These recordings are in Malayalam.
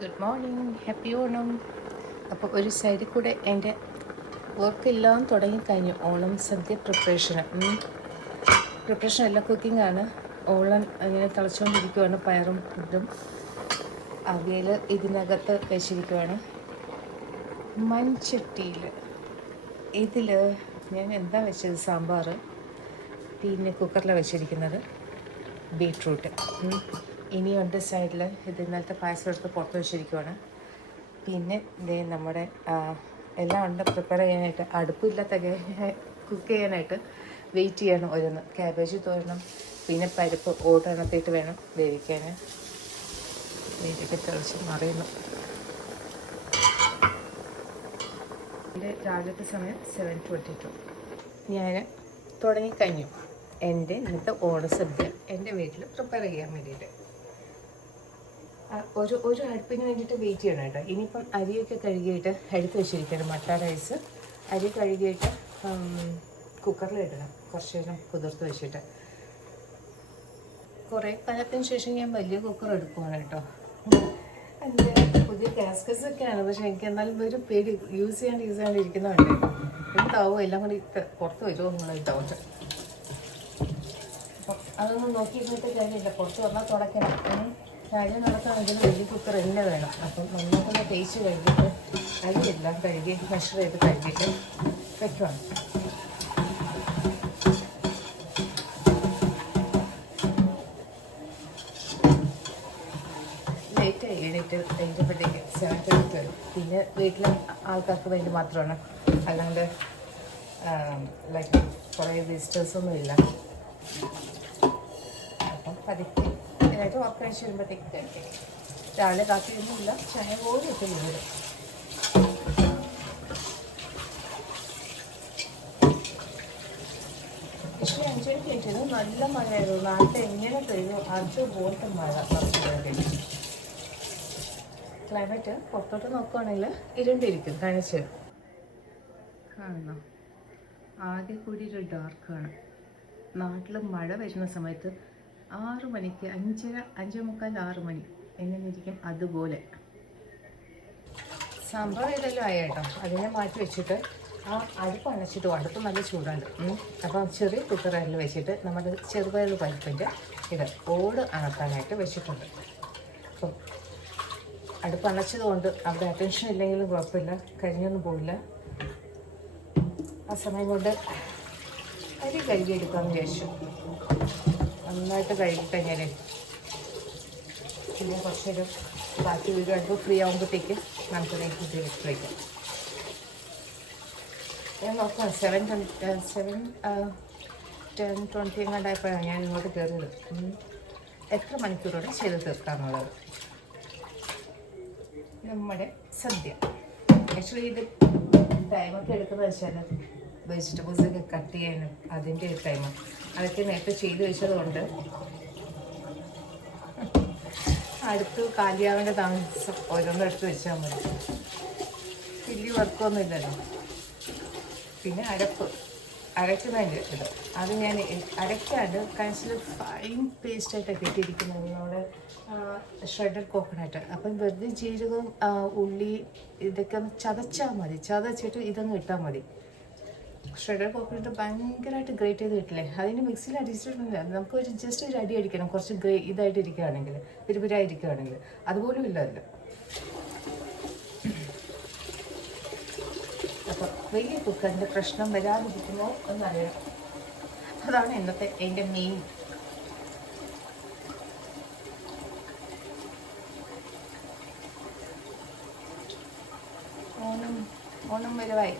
Good morning, happy Onam. അപ്പോൾ ഒരു സൈഡിൽ കൂടെ എൻ്റെ വർക്കെല്ലാം തുടങ്ങിക്കഴിഞ്ഞു. ഓണം സദ്യ പ്രിപ്പറേഷൻ എല്ലാം കുക്കിംഗാണ്. ഓളം ഇങ്ങനെ തിളച്ചുകൊണ്ടിരിക്കുവാണ്. പയറും ഇതും അവിയൽ ഇതിനകത്ത് വെച്ചിരിക്കുവാണ് മൺചട്ടിയിൽ. ഇതിൽ ഞാൻ എന്താ വെച്ചത്, സാമ്പാർ, പിന്നെ കുക്കറിലാണ് വെച്ചിരിക്കുന്നത് ബീട്രൂട്ട്. ഇനിയുണ്ട് സൈഡിൽ ഇത് ഇന്നലത്തെ പായസം എടുത്ത് പുറത്ത് വെച്ചിരിക്കുവാണ്. പിന്നെ ഇതേ നമ്മുടെ എല്ലാം ഉണ്ട് പ്രിപ്പയർ ചെയ്യാനായിട്ട്. അടുപ്പില്ലാത്തൊക്കെ കുക്ക് ചെയ്യാനായിട്ട് വെയിറ്റ് ചെയ്യണം. ഓരോന്ന് ക്യാബേജ് തോരണം, പിന്നെ പരിപ്പ് ഓടെണ്ണത്തിട്ട് വേണം വേവിക്കാൻ. ഇതൊക്കെ തിളച്ച് മറിയുന്നു. എൻ്റെ രാവിലത്തെ സമയം 7:22. ഞാൻ തുടങ്ങിക്കഴിഞ്ഞു എൻ്റെ ഇന്നത്തെ ഓണസദ്യ എൻ്റെ വീട്ടിൽ പ്രിപ്പയർ ചെയ്യാൻ വേണ്ടിയിട്ട്. ഒരു അടുപ്പിന് വേണ്ടിയിട്ട് വെയിറ്റ് ചെയ്യണം കേട്ടോ. ഇനിയിപ്പം അരിയൊക്കെ കഴുകിയിട്ട് എടുത്ത് വെച്ചിരിക്കണം. മട്ട റൈസ് അരി കഴുകിയിട്ട് കുക്കറിലിടണം, കുറച്ച് നേരം കുതിർത്ത് വെച്ചിട്ട്. കുറേ കാലത്തിന് ശേഷം ഞാൻ വലിയ കുക്കർ എടുക്കുവാണ് കേട്ടോ. എൻ്റെ പുതിയ ഗ്യാസ്കസൊക്കെയാണ്, പക്ഷേ എനിക്ക് എന്നാലും ഒരു പേടി യൂസ് ചെയ്യാണ്ട് ഇരിക്കുന്നുണ്ട്. എന്താവും എല്ലാം കൂടി പുറത്ത് വരുമോ എന്നുള്ള ഡൗട്ട്. അപ്പം അതൊന്നും നോക്കിയിരുന്നിട്ട് കാര്യമില്ല, പുറത്ത് വന്നാൽ തുടയ്ക്കണം. കാര്യം നടക്കണമെങ്കിൽ വലിയ കുക്കർ തന്നെ വേണം. അപ്പം നന്നാക്കുന്ന തേച്ച് കഴുകിയിട്ട് അരിയെല്ലാം കഴുകി മെഷർ ചെയ്ത് കഴുകിയിട്ട് വെക്കണം. ലേറ്റ് എണീറ്റ് കഴിഞ്ഞപ്പോഴത്തേക്ക് 7:30 വരും. പിന്നെ വീട്ടിലെ ആൾക്കാർക്ക് വേണ്ടി മാത്രമാണ്, അല്ലാണ്ട് ലൈക്ക് കുറേ വിസിറ്റേഴ്സൊന്നും ഇല്ല. അപ്പം പതുക്കെ ഇതിനായിട്ട് വർക്ക് കഴിച്ച് വരുമ്പോഴത്തേക്ക് കഴിക്കും. രാവിലെ കാപ്പിയൊന്നുമില്ല, ചായ പോലും ഇട്ട് വീടും. പക്ഷേ 5 മണിക്ക് കഴിച്ചത് നല്ല മഴയായിരുന്നു. നാട്ടിൽ എങ്ങനെ പെയ്യും, അതുപോലത്തെ മഴ. ക്ലൈമറ്റ് പുറത്തോട്ട് നോക്കുവാണെങ്കിൽ ഇരുണ്ടിരിക്കും. കാണിച്ചു കാണുന്നോ, ആകെ കൂടി ഒരു ഡാർക്കാണ്. നാട്ടിൽ മഴ വരുന്ന സമയത്ത് 6 മണിക്ക് 5:30, 5:45, 6 മണി എങ്ങനെ ഇരിക്കും അതുപോലെ. സാമ്പാർ ഇതെല്ലാം ആയ കേട്ടോ. അതിനെ മാറ്റി വെച്ചിട്ട് അടുപ്പ് അണച്ചിട്ട്, അടുപ്പ് നല്ല ചൂടാണ്. അപ്പം ചെറിയ കുക്കറിൽ വെച്ചിട്ട് നമ്മുടെ ചെറുപയർ പരിപ്പിൻ്റെ ഇത് ഓട് അണക്കാനായിട്ട് വെച്ചിട്ടുണ്ട്. അപ്പം അടുപ്പ് അണച്ചത് കൊണ്ട് അവിടെ അറ്റൻഷൻ ഇല്ലെങ്കിലും കുഴപ്പമില്ല, കഴിഞ്ഞൊന്നും പോയില്ല. ആ സമയം കൊണ്ട് അരി കഴുകിയെടുക്കാമെന്ന് വിചാരിച്ചു. നന്നായിട്ട് കഴുകിക്കഴിഞ്ഞാൽ പിന്നെ കുറച്ച് നേരം ബാക്കി വീട് അടുപ്പ് ഫ്രീ ആകുമ്പോഴത്തേക്ക് നമുക്ക് നെയ്റ്റ് ഇട്ട് വയ്ക്കാം. ഞാൻ നോക്കാം 7:10-20 എങ്ങാണ്ടായപ്പോഴാണ് ഞാൻ ഇങ്ങോട്ട് കയറിയത്. എത്ര മണിക്കൂറോടെ ചെയ്ത് തീർക്കാമെന്നുള്ളത് നമ്മുടെ സദ്യ. ആക്ച്വലി ഇത് ടൈമൊക്കെ എടുക്കുന്നത് വെച്ചാൽ വെജിറ്റബിൾസൊക്കെ കട്ട് ചെയ്യാനും അതിൻ്റെ ഒരു ടൈം അതൊക്കെ നേരത്തെ ചെയ്ത് വെച്ചതുകൊണ്ട് അടുത്ത് കാലിയാവേണ്ട താമസം ഓരോന്നും എടുത്ത് വെച്ചാൽ മതി. വലിയ വർക്കൊന്നും ഇല്ലല്ലോ. പിന്നെ അരക്കുന്നതിൻ്റെ ഇത് അത് ഞാൻ അരക്കാണ്ട് കനസിൽ ഫൈൻ പേസ്റ്റായിട്ടൊക്കെ ഇട്ടിരിക്കുന്നത് നമ്മുടെ ഷ്രെഡഡ് കോക്കനട്ട്. അപ്പം വെറുതെ ജീരകവും ഉള്ളി ഇതൊക്കെ ഒന്ന് ചതച്ചാൽ മതി. ചതച്ചിട്ട് ഇതൊന്ന് ഇട്ടാൽ മതി. ഷ്രെഡഡ് കോക്കനട്ട് ഭയങ്കരമായിട്ട് ഗ്രേറ്റ് ചെയ്ത് കിട്ടില്ലേ, അതിന് മിക്സിയിൽ അടിച്ചിട്ടില്ല. നമുക്ക് ഒരു ജസ്റ്റ് ഒരു അടി അടിക്കണം, കുറച്ച് ഇതായിട്ട് ഇരിക്കുകയാണെങ്കിൽ, പിരിപിരായിരിക്കുകയാണെങ്കിൽ. അതുപോലും ഇല്ല അതിൽ. അപ്പം വലിയ കുക്കറിൻ്റെ പ്രശ്നം വരാതിരിക്കുമോ എന്നറിയണം. അതാണ് ഇന്നത്തെ എൻ്റെ മെയിൻ. ഓണം വരവായി.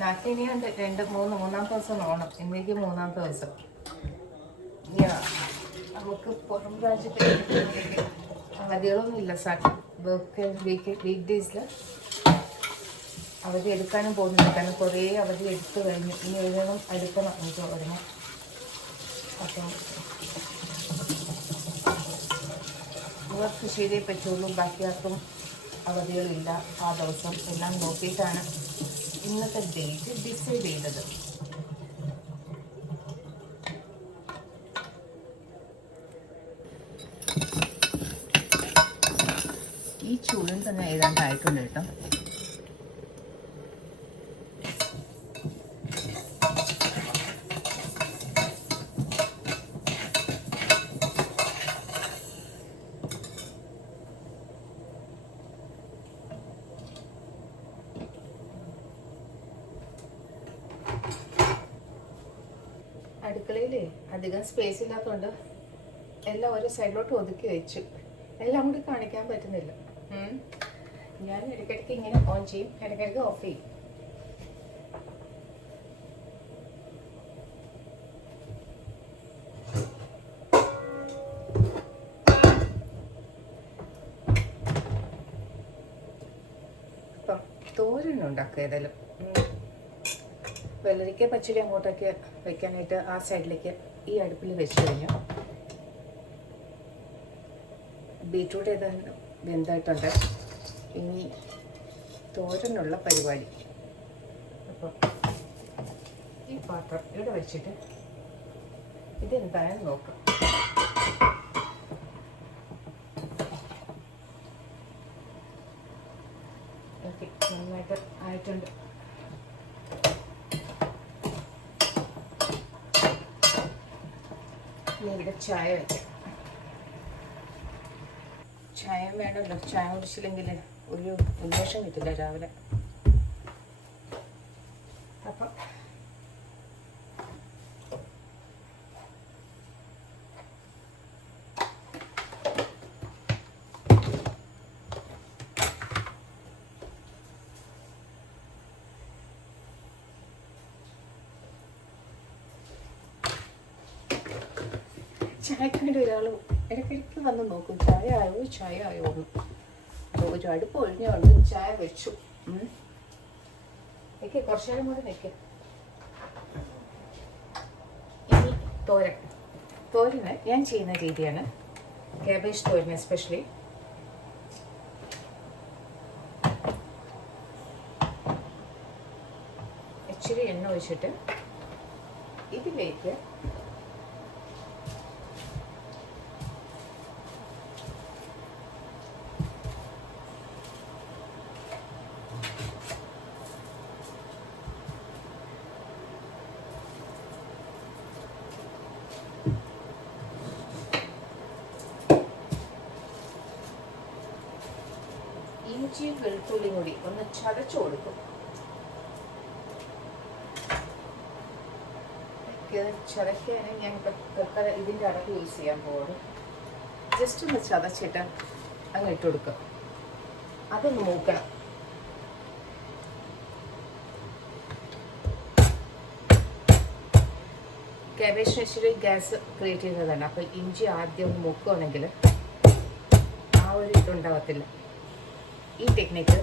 നാട്ടിനിയുണ്ട് 2-3 ദിവസം ഓണം. ഇന്നേക്ക് 3-ാമത്തെ ദിവസം. നമുക്ക് പുറം രാജ്യത്ത് അവധികളൊന്നും ഇല്ല. വീക്ക് ഡേയ്സിൽ അവധി എടുക്കാനും പോകുന്നില്ല. കാരണം കുറേ അവധി എടുത്തു കഴിഞ്ഞു. ഇനി എടുക്കണം എനിക്ക് ഉടനെ. അപ്പം ഇവർക്ക് ശരിയേ പറ്റുള്ളൂ, ബാക്കി ആർക്കും അവധികളില്ല. ആ ദിവസം എല്ലാം നോക്കിയിട്ടാണ് ഇന്നത്തെ ഡേറ്റ് ഡിസൈഡ് ചെയ്തത്. ഈ ചൂടിൽ തന്നെ ഏതാണ്ടായിട്ടുണ്ട് കേട്ടോ. അടുക്കളയിൽ അധികം സ്പേസ് ഇല്ലാത്തതുകൊണ്ട് എല്ലാം ഓരോ സൈഡിലോട്ട് ഒതുക്കി വെച്ചു. എല്ലാം കൂടി കാണിക്കാൻ പറ്റുന്നില്ല. ഞാൻ ഇടയ്ക്കിടയ്ക്ക് ഇങ്ങനെ ഓൺ ചെയ്യും, ഇടയ്ക്കിടയ്ക്ക് ഓഫ് ചെയ്യും. അപ്പം തോരനുണ്ടാക്കുക ഏതായാലും വെള്ളരിക്ക പച്ചടി അങ്ങോട്ടൊക്കെ വെക്കാനായിട്ട് ആ സൈഡിലേക്ക് ഈ അടുപ്പിൽ വെച്ച് കഴിഞ്ഞാൽ ബീറ്റ്റൂട്ട് ഏതാണ്ട് വെന്തായിട്ടുണ്ട്. ഇനി തോരനുള്ള പരിപാടി. അപ്പോൾ ഈ പാത്രം ഇവിടെ വെച്ചിട്ട് ഇതെന്തായാലും നോക്കാം. ഓക്കെ, നന്നായിട്ട് ആയിട്ടുണ്ട്. ഇനി ഇവിടെ ചായ വയ്ക്കാം. ചായ വേണമല്ലോ, ചായ കുടിച്ചില്ലെങ്കിൽ ഒരു ഉന്മേഷം കിട്ടില്ല രാവിലെ. അപ്പം ചായക്ക് വേണ്ടി ഒരാൾ ഇടയ്ക്കിടയ്ക്ക് വന്ന് നോക്കും, ചായ ആയോ ഒന്ന്. ഒരു അടുപ്പ് ഒഴിഞ്ഞുകൊണ്ട് ചായ വെച്ചു. എനിക്ക് കുറച്ചു നേരം കൂടെ നിൽക്കാം. ഇനി തോരന് ഞാൻ ചെയ്യുന്ന രീതിയാണ്. കാബേജ് തോരൻ എസ്പെഷ്യലി. ഇച്ചിരി എണ്ണ ഒഴിച്ചിട്ട് ഇതിലേക്ക് ഇഞ്ചിയും വെളുത്തുള്ളിയും കൂടി ഒന്ന് ചതച്ചു കൊടുക്കും. ചതയ്ക്കാൻ ഞാൻ ഇതിൻ്റെ അടപ്പ് യൂസ് ചെയ്യാൻ പോകുന്നു. ജസ്റ്റ് ഒന്ന് ചതച്ചിട്ട് അങ്ങ് ഇട്ട് കൊടുക്കുക. അതൊന്ന് മൂക്കണം. കാബേജിന് ഇച്ചിരി ഗ്യാസ് ക്രിയേറ്റ് ചെയ്യുന്നതാണ്. അപ്പോൾ ഇഞ്ചി ആദ്യം ഒന്ന് മൂക്കുകയാണെങ്കിൽ ആ ഒരു ഇതുണ്ടാകത്തില്ല. ഈ ടെക്നിക്ക്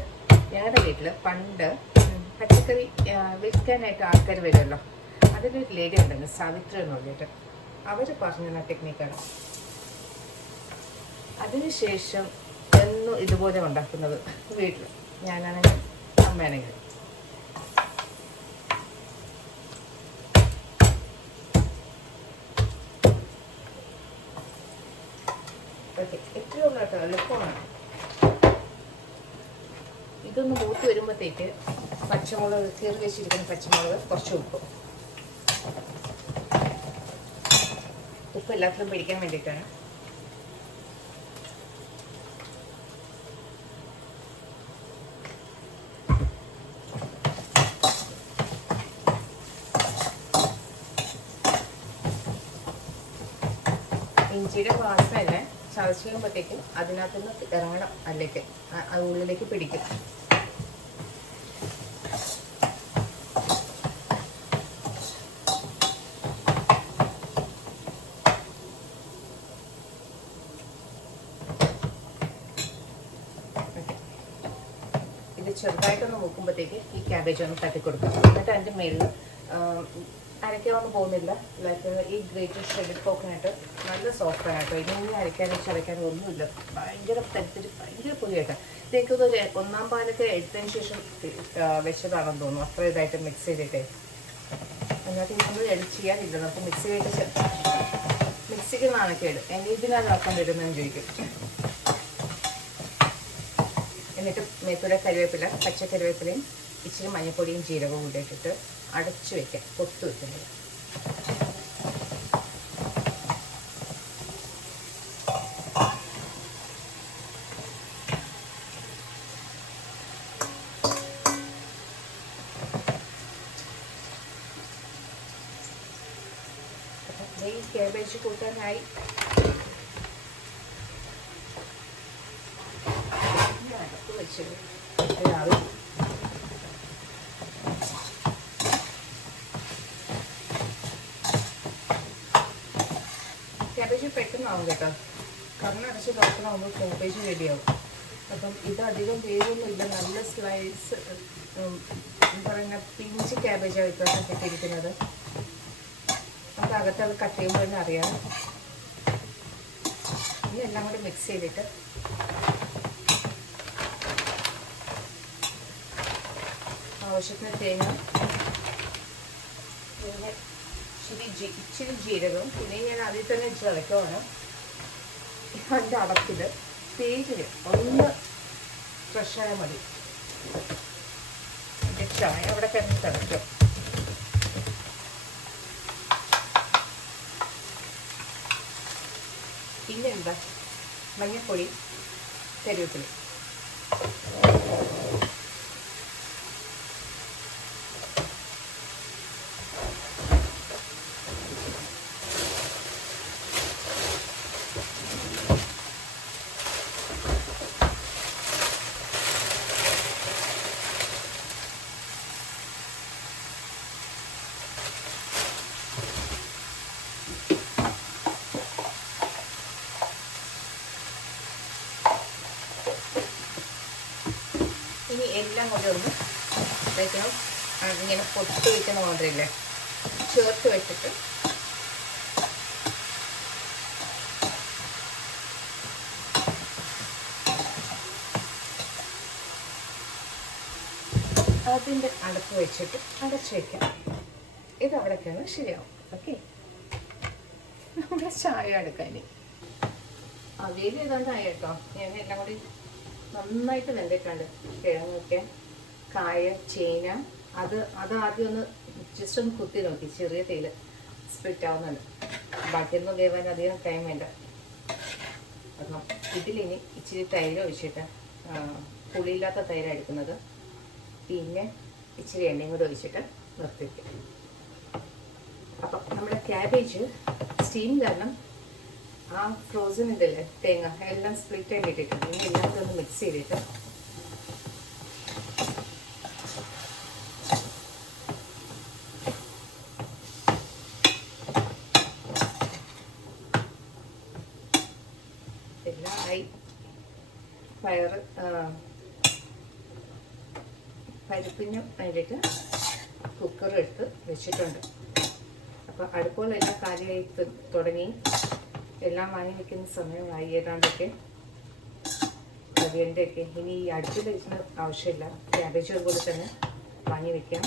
ഞങ്ങളുടെ വീട്ടിൽ പണ്ട് പച്ചക്കറി വിൽക്കാനായിട്ട് ആൾക്കാർ വരുമല്ലോ, അതിലൊരു ലേഡി ഉണ്ടെന്ന്, സാവിത്രി എന്ന് പറഞ്ഞിട്ട്, അവർ പറഞ്ഞ ടെക്നിക്കാണ്. അതിനുശേഷം എന്നും ഇതുപോലെ ഉണ്ടാക്കുന്നത് വീട്ടിൽ, ഞാനാണെങ്കിൽ അമ്മയാണെങ്കിൽ. ഓക്കെ, എത്രയോ ഉള്ള കേട്ടോ, എളുപ്പമാണ്. ഇതൊന്ന് മൂത്ത് വരുമ്പോഴത്തേക്ക് പച്ചമുളക്, കീറി വെച്ചിരിക്കുന്ന പച്ചമുളക്, കുറച്ച് ഉപ്പും. ഉപ്പ് എല്ലാത്തിലും പിടിക്കാൻ വേണ്ടിയിട്ടാണ്. ഇഞ്ചിയുടെ വാസന തന്നെ ചതച്ച് കഴിയുമ്പോഴത്തേക്കും അതിനകത്തുനിന്ന് ഇറങ്ങണം, അല്ലെങ്കിൽ അത് ഉള്ളിലേക്ക് പിടിക്കും. ഇത് ചെറുതായിട്ടൊന്ന് മൂക്കുമ്പോഴത്തേക്ക് ഈ ക്യാബേജ് ഒന്ന് തട്ടിക്കൊടുക്കാം. എന്നിട്ട് അതിൻ്റെ മേളിൽ അരയ്ക്കാനൊന്നും പോകുന്നില്ല. ലൈക്ക് ഈ ഗ്രേറ്റഡ് ഷ്രെഡഡ് കോക്കനട്ട് നല്ല സോഫ്റ്റാണ് കേട്ടോ. ഇനി അരയ്ക്കാനും ചതയ്ക്കാനും ഒന്നുമില്ല. ഭയങ്കര തരത്തിൽ ഭയങ്കര പൊടിയായിട്ട്. ഇതേക്കൊരു ഒന്നാം പാലൊക്കെ എടുത്തതിന് ശേഷം വെച്ചതാണെന്ന് തോന്നുന്നു. അത്ര ഇതായിട്ട് മിക്സ് ചെയ്തിട്ടേ. അതിനകത്ത് നമ്മൾ എഡിറ്റ് ചെയ്യാനില്ല. നമുക്ക് മിക്സിക്ക് നാണക്കേട്. ഇതിനകത്താക്കാൻ വരുന്നതെന്ന് ചോദിക്കും. എന്നിട്ട് മേത്തൂടെ കറിവേപ്പില, പച്ചക്കറിവേപ്പിലയും ഇച്ചിരി മഞ്ഞൾപ്പൊടിയും ജീരകവും കൂടെ ഇട്ടിട്ട് അടച്ചു വയ്ക്കാം, പൊത്ത് വയ്ക്കുന്നത്. ഈ കാബേജ് കൂട്ടാനായി അടപ്പ് വെച്ചത് രാവിലെ ക്യാബേജ് പെട്ടെന്നാവും കേട്ടോ. കണ്ണടച്ച് തുറക്കണമാകുമ്പോൾ ക്യാബേജ് റെഡിയാവും. അപ്പം ഇതധികം വേവൊന്നുമില്ല, നല്ല സ്ലൈസ് പറയുന്ന പിഞ്ച് ക്യാബേജാണ് ഇപ്പം കിട്ടിയിരിക്കുന്നത്. നമുക്ക് അകത്ത് അത് കട്ട് ചെയ്യുമ്പോൾ തന്നെ അറിയാം. ഇനി എല്ലാം കൂടി മിക്സ് ചെയ്തിട്ട് ആവശ്യത്തിന് തേങ്ങ, പിന്നെ ഇച്ചിരി ജീരകവും, പിന്നെ ഞാൻ അതിൽ തന്നെ ചതയ്ക്കുവാണ്. അതിൻ്റെ അടപ്പിൽ തേയില ഒന്ന് ഫ്രഷായാൽ മതി. ചായ അവിടെ കിടന്ന് തിളയ്ക്കും. പിന്നെ എന്താ, മഞ്ഞൾപ്പൊടി, കറിവേപ്പില. ഇനി എല്ലാം കൂടി ഒന്ന് വയ്ക്കണം. ഇങ്ങനെ പൊട്ട് വയ്ക്കുന്ന മാതിരില്ലേ, ചേർത്ത് വെച്ചിട്ട് അതിൻ്റെ അടപ്പ് വെച്ചിട്ട് അടച്ച് വയ്ക്കാം. ഇത് അവിടേക്കാണ് ശരിയാവും. ഓക്കെ, നമ്മുടെ ചായ എടുക്കാൻ അവിയൽ ഏതാണ്ടായി കേട്ടോ. ഞാൻ എല്ലാം കൂടി നന്നായിട്ട് വെന്തിട്ടുണ്ട്. കിഴങ്ങൊക്കെ, കായ, ചേന, അത് ആദ്യം ഒന്ന് ജസ്റ്റ് ഒന്ന് കുത്തി നോക്കി, ചെറിയ തേയില സ്പ്ലിറ്റ് ആവുന്നുണ്ട്. ബാക്കിയൊന്നും വേവാൻ അധികം ടൈം വേണ്ട. അപ്പം ഇതിലിനി ഇച്ചിരി തൈര് ഒഴിച്ചിട്ട്, പുളിയില്ലാത്ത തൈരാണ് എടുക്കുന്നത്. പിന്നെ ഇച്ചിരി എണ്ണയും കൂടെ ഒഴിച്ചിട്ട് നിർത്തിക്കും. അപ്പം നമ്മുടെ ക്യാബേജ് സ്റ്റീം കാരണം ആ ഫ്രോസൺ ഇതല്ലേ തേങ്ങ എല്ലാം സ്പ്ലിറ്റ് ആയി ഇട്ടിട്ടുണ്ട്. ഇനി എല്ലാം കൂടെ ഒന്ന് മിക്സ് ചെയ്തിട്ട് എല്ലാം ആയി. പരിപ്പിനും അതിലേക്ക് കുക്കർ എടുത്ത് വെച്ചിട്ടുണ്ട്. അപ്പോൾ അടുപ്പുകളെല്ലാം കാലിയായി തുടങ്ങി. എല്ലാം വാങ്ങി വയ്ക്കുന്ന സമയമായി ഏതാണ്ടൊക്കെ അരിയൻ്റെയൊക്കെ. ഇനി ഈ അടുപ്പിൽ വെക്കുന്ന ആവശ്യമില്ല, ക്യാബേജ് കൂടെ തന്നെ വാങ്ങി വയ്ക്കാം.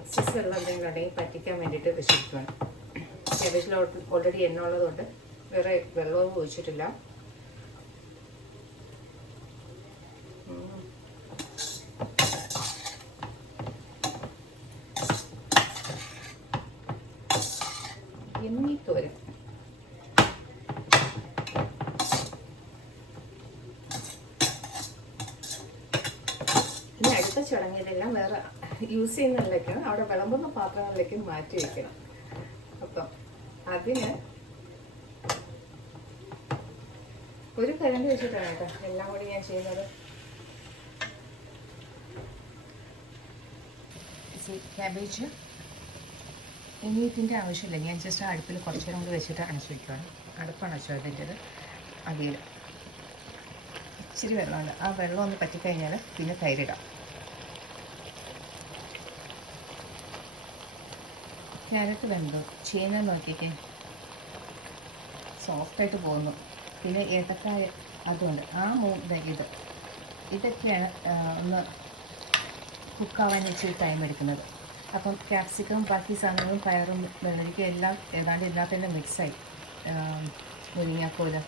എക്സസ് വെള്ളം എന്തെങ്കിലും ഉണ്ടെങ്കിൽ പറ്റിക്കാൻ വേണ്ടിയിട്ട് വെച്ചിരിക്കുകയാണ്. ക്യാബേജിൽ ഓൾറെഡി എണ്ണ ഉള്ളതുകൊണ്ട് വേറെ വെള്ളവും ഒഴിച്ചിട്ടില്ല. എന്നീ തോരൻ ഇനി അടുത്ത ചടങ്ങിലെല്ലാം വേറെ യൂസ് ചെയ്യുന്നതിലേക്കാണ്, അവിടെ വിളമ്പുന്ന പാത്രങ്ങളിലേക്ക് മാറ്റി വയ്ക്കണം. അപ്പം അതിന് ഒരു കരണ്ടി വെച്ചിട്ടാണ് കേട്ടോ എല്ലാം കൂടി ഞാൻ ചെയ്യുന്നത്. ക്യാബേജ് ഇനി ഇതിൻ്റെ ആവശ്യമില്ല. ഞാൻ ജസ്റ്റ് അടുപ്പിൽ കുറച്ച് നേരം കൂടി വെച്ചിട്ട് അണച്ചു വയ്ക്കുകയാണ്. അടുപ്പാണ് വെച്ചോ ഇതിൻ്റെത്. അവിയൽ ഇച്ചിരി വെള്ളമുണ്ട്, ആ വെള്ളം ഒന്ന് പറ്റിക്കഴിഞ്ഞാൽ പിന്നെ തൈരിടാം. ക്യാരറ്റ് വെന്തോ, ചേന നോക്കിക്കേ സോഫ്റ്റായിട്ട് പോകുന്നു. പിന്നെ ഏത്തക്കായ അതുകൊണ്ട് ഇതൊക്കെയാണ് ഒന്ന് കുക്കാവാൻ ഇച്ചിരി ടൈം എടുക്കുന്നത്. അപ്പം ക്യാപ്സിക്കം, ബാക്കി സാധനങ്ങളും, പയറും, വെള്ളരിക്കയും എല്ലാം ഏതാണ്ട് ഇതിനകത്ത് തന്നെ മിക്സായി. മുരിങ്ങാക്കോല്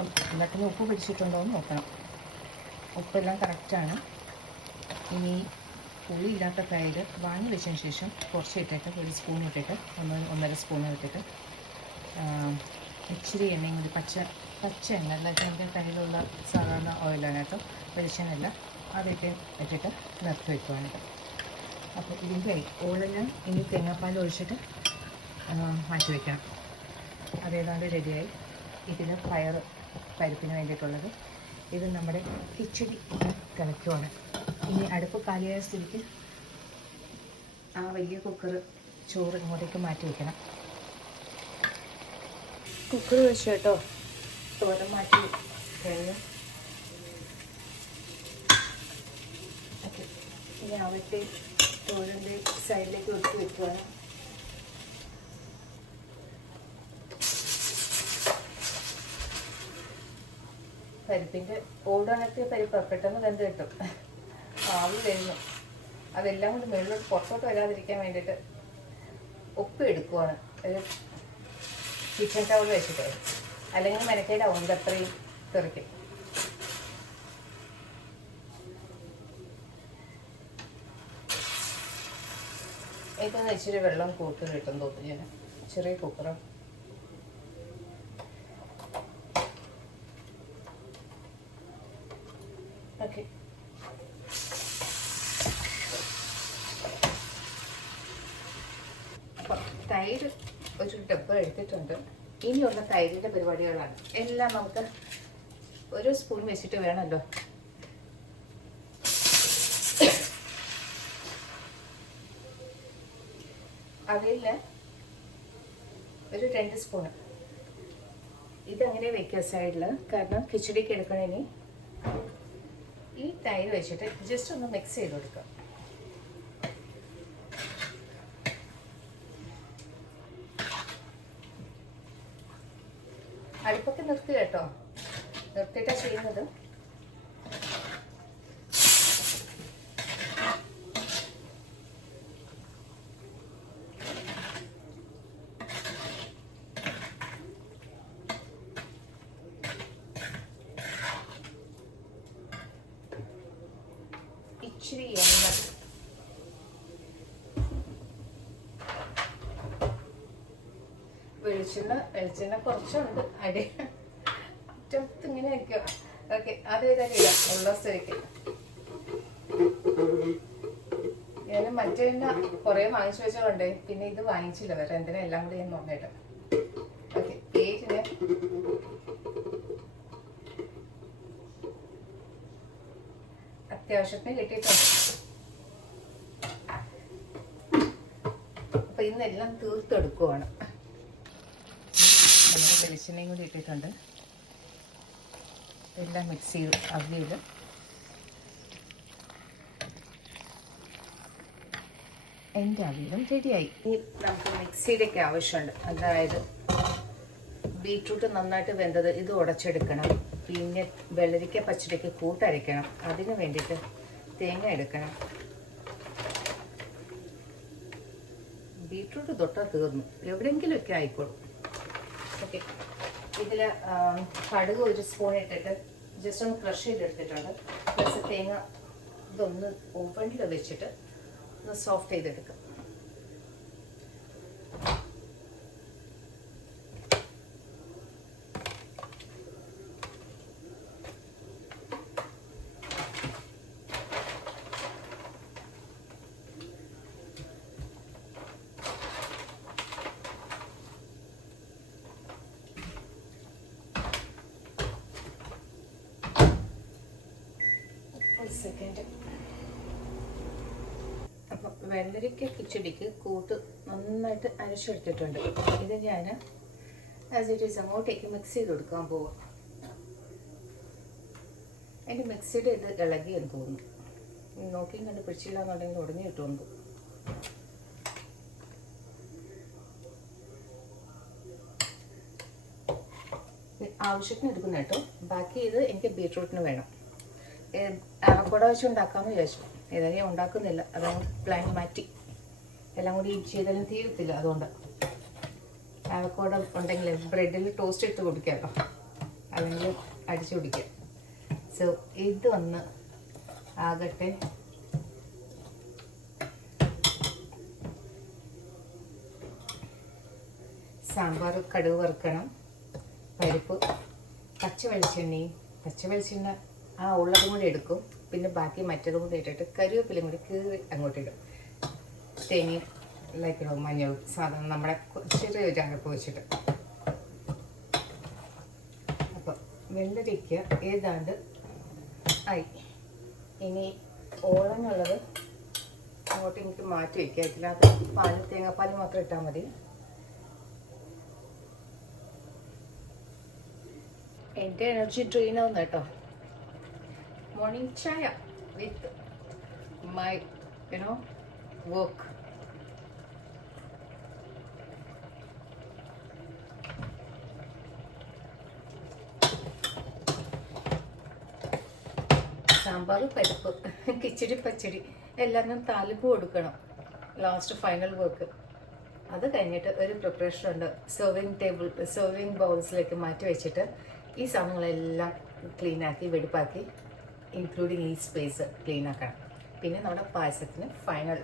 അപ്പം എല്ലാത്തിനും ഉപ്പ് പിടിച്ചിട്ടുണ്ടോ എന്ന് നോക്കണം. ഉപ്പെല്ലാം കറക്റ്റാണ്. ഇനി പുളിയില്ലാത്ത തൈര് വാങ്ങി വെച്ചതിന് ശേഷം കുറച്ച് ഇട്ടിട്ട് ഒരു സ്പൂൺ ഇട്ടിട്ട് 1.5 സ്പൂൺ ഇട്ടിട്ട് ഇച്ചിരി എണ്ണയും കൂടി പച്ച എണ്ണ അല്ലാതെ നമ്മുടെ കയ്യിലുള്ള സാധാരണ ഓയിലാണ് കേട്ടോ, വെളിച്ചെണ്ണ അതിട്ട് ഇട്ടിട്ട് നിർത്തി വയ്ക്കുവാനായിട്ട്. അപ്പോൾ ഇതിൻ്റെ ഓളെല്ലാം ഇനി തേങ്ങാപ്പാൽ ഒഴിച്ചിട്ട് മാറ്റി വയ്ക്കണം. അതേതാണ്ട് റെഡിയായി. ഇതിൽ പരിപ്പിന് വേണ്ടിയിട്ടുള്ളത്. ഇത് നമ്മുടെ കിച്ചടി തിളയ്ക്കുവാണ്. ഇനി അടുപ്പ് കാലിയായ സ്ഥിതിക്ക് ആ വലിയ കുക്കർ ചോറ് ഇങ്ങോട്ടേക്ക് മാറ്റി വയ്ക്കണം. കുക്കർ വെച്ച് കേട്ടോ തോരൻ മാറ്റി കഴിഞ്ഞു. ഓക്കെ, ഇനി അവരുടെ തോരൻ്റെ സൈഡിലേക്ക് ഒതുക്കി വെക്കുവാണ്. പരിപ്പിൻ്റെ ഓടുണക്കിയ പരിപ്പ് പെട്ടെന്ന് വെന്ത് കിട്ടും. ആവി വരുന്നു. അതെല്ലാം കൊണ്ട് മുകളിലോട്ട് പുറത്തോട്ട് വരാതിരിക്കാൻ വേണ്ടിയിട്ട് ഉപ്പ് എടുക്കുവാണ്. ഒരു കിച്ചൺ ടവൽ വെച്ചിട്ട്, അല്ലെങ്കിൽ മെനക്കേടാവും, ഇത് അത്രയും തെറിക്കും. ഇതൊന്ന് ഇച്ചിരി വെള്ളം കൂടുതൽ കിട്ടും തോന്നുന്നു. ഞാൻ ചെറിയ കുക്കറും ഓക്കെ. അപ്പം തൈര് ഒരു ഡബ്ബ എടുത്തിട്ടുണ്ട്. ഇനിയുള്ള തൈരിൻ്റെ പരിപാടികളാണ് എല്ലാം. നമുക്ക് ഒരു സ്പൂൺ വെച്ചിട്ട് വേണമല്ലോ. അതിൽ ഒരു 2 സ്പൂണ് ഇതങ്ങനെ വെക്കുക സൈഡിൽ. കാരണം കിച്ചടിക്ക് എടുക്കണേനി ഈ തൈര് വെച്ചിട്ട് ജസ്റ്റ് ഒന്ന് മിക്സ് ചെയ്ത് കൊടുക്കുക. അടുപ്പൊക്കെ നിർത്തി കേട്ടോ, നിർത്തിയിട്ടാണ് ചെയ്യുന്നത്. ഇച്ചിരി എണ്ണ, വെളിച്ചെണ്ണ കുറച്ചുണ്ട്. അറ്റത്ത് ഇങ്ങനെ വയ്ക്കുക. ഓക്കെ, അത് ഏതായാലും ഇടാം ഉള്ള സ്ഥിതിക്ക്. ഞാൻ മറ്റേ എണ്ണ കുറേ വാങ്ങിച്ചു വെച്ചോണ്ടേ പിന്നെ ഇത് വാങ്ങിച്ചില്ല വേറെ എന്തിനാ, എല്ലാം കൂടി ഞാൻ നോക്കിയിട്ട്. ഓക്കെ, പേജിന് അത്യാവശ്യത്തിന് കിട്ടിയിട്ടുണ്ട്. അപ്പൊ ഇന്നെല്ലാം തീർത്തെടുക്കുവാണ്. നമ്മുടെ വെളിച്ചെണ്ണയും കൂടി ഇട്ടിട്ടുണ്ട്. എല്ലാം മിക്സ് ചെയ്ത് അവിയൽ എൻ്റെ അവിയലും റെഡിയായി. ഇനി നമുക്ക് മിക്സിയിലേക്ക് ആവശ്യമുണ്ട്. അതായത് ബീട്രൂട്ട് നന്നായിട്ട് വെന്തത് ഇത് ഉടച്ചെടുക്കണം. പിന്നെ വെള്ളരിക്ക പച്ചടിക്ക് കൂട്ടരയ്ക്കണം. അതിന് വേണ്ടിയിട്ട് തേങ്ങ എടുക്കണം. ബീട്രൂട്ട് തൊട്ടാൽ തീർന്നു, എവിടെയെങ്കിലുമൊക്കെ ആയിക്കോളും. ഓക്കെ, ഇതിൽ കടുക് 1 സ്പൂൺ ഇട്ടിട്ട് ജസ്റ്റ് ഒന്ന് ക്രഷ് ചെയ്തെടുത്തിട്ടുണ്ട്. പ്ലസ് തേങ്ങ ഇതൊന്ന് ഓവനിൽ വെച്ചിട്ട് ഒന്ന് സോഫ്റ്റ് ചെയ്തെടുക്കും. സെക്കൻഡ്. അപ്പം വെള്ളരിക്ക കിച്ചടിക്ക് കൂട്ട് നന്നായിട്ട് അരച്ചെടുത്തിട്ടുണ്ട്. ഇത് ഞാൻ ആസ് ഇറ്റ് ഈസ് അങ്ങോട്ടേക്ക് മിക്സ് ചെയ്ത് കൊടുക്കാൻ പോവാം. എൻ്റെ മിക്സിയുടെ ഇത് ഇളകിയെന്ന് തോന്നുന്നു. നോക്കിയും കണ്ട് പിടിച്ചില്ല എന്നുണ്ടെങ്കിൽ ഉടനെ കിട്ടുമെന്ന്. ആവശ്യത്തിന് എടുക്കുന്ന കേട്ടോ. ബാക്കി ഇത് എനിക്ക് ബീട്രൂട്ടിന് വേണം. അവക്കോട വെച്ച് ഉണ്ടാക്കാമെന്ന് വിചാരിച്ചു. ഏതായാലും ഉണ്ടാക്കുന്നില്ല, അതങ്ങ് പ്ലാൻ മാറ്റി. എല്ലാം കൂടി ചെയ്താലും തീരത്തില്ല. അതുകൊണ്ട് അവക്കോട ഉണ്ടെങ്കിൽ ബ്രെഡിൽ ടോസ്റ്റ് ഇട്ട് കുടിക്കാമല്ലോ. അല്ലെങ്കിൽ അടിച്ചു പിടിക്കുക. സോ ഇത് ഒന്ന് ആകട്ടെ. സാമ്പാർ കടുക് വറുക്കണം, പരിപ്പ്, പച്ച വെളിച്ചെണ്ണ ആ ഉള്ളതും കൂടി എടുക്കും. പിന്നെ ബാക്കി മറ്റതും കൂടി ഇട്ടിട്ട് കറിവേപ്പിലയും കൂടി കീറി അങ്ങോട്ടിടും. തേങ്ങയും ലൈക്കണം മഞ്ഞളും സാധനം നമ്മുടെ ചെറിയൊരു അരപ്പ് വെച്ചിട്ട്. അപ്പം വെള്ളരിക്ക ഏതാണ്ട് ആയി. ഇനി ഓളനുള്ളത് അങ്ങോട്ട് എനിക്ക് മാറ്റി വയ്ക്കുക. ഇതിനകത്ത് തേങ്ങാപ്പാൽ മാത്രം ഇട്ടാൽ മതി. എൻ്റെ എനർജി ഡ്രെയിൻ ആവുന്ന കേട്ടോ. മോർണിംഗ് ചായ വിത്ത് മൈ വർക്ക്. സാമ്പാർ, പരിപ്പ്, കിച്ചടി, പച്ചടി എല്ലാം താലിപ്പ് കൊടുക്കണം. Last final work. അത് കഴിഞ്ഞിട്ട് ഒരു പ്രിപ്പറേഷൻ ഉണ്ട്. സെർവിങ് ബൗൾസിലേക്ക് മാറ്റി വെച്ചിട്ട് ഈ സാധനങ്ങളെല്ലാം ക്ലീനാക്കി വെടിപ്പാക്കി, ഇൻക്ലൂഡിങ് ഈ സ്പേസ് ക്ലീൻ ആക്കണം. പിന്നെ നമ്മുടെ പായസത്തിന് ഫൈനൽ.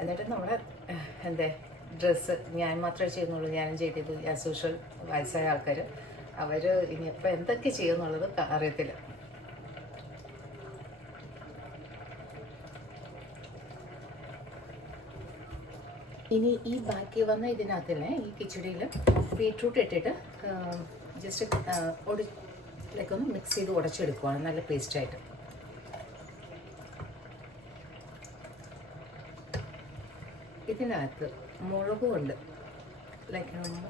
എന്നിട്ട് നമ്മുടെ ഡ്രസ്സ് ഞാൻ മാത്രമേ ചെയ്യുന്നുള്ളൂ. ഞാനും ചെയ്തത് ആസ് യൂഷ്വൽ വയസ്സായ ആൾക്കാർ. അവർ ഇനിയിപ്പോൾ എന്തൊക്കെ ചെയ്യുമെന്നുള്ളത് അറിയത്തില്ല. ഇനി ഈ ബാക്കി വന്ന ഇതിനകത്ത് തന്നെ ഈ കിച്ചടിയിൽ ബീട്രൂട്ട് ഇട്ടിട്ട് ജസ്റ്റ് ഒന്ന് മിക്സ് ചെയ്ത് ഉടച്ചെടുക്കുവാണ് നല്ല പേസ്റ്റായിട്ട്. ഇതിനകത്ത് മുളകുമുണ്ട്.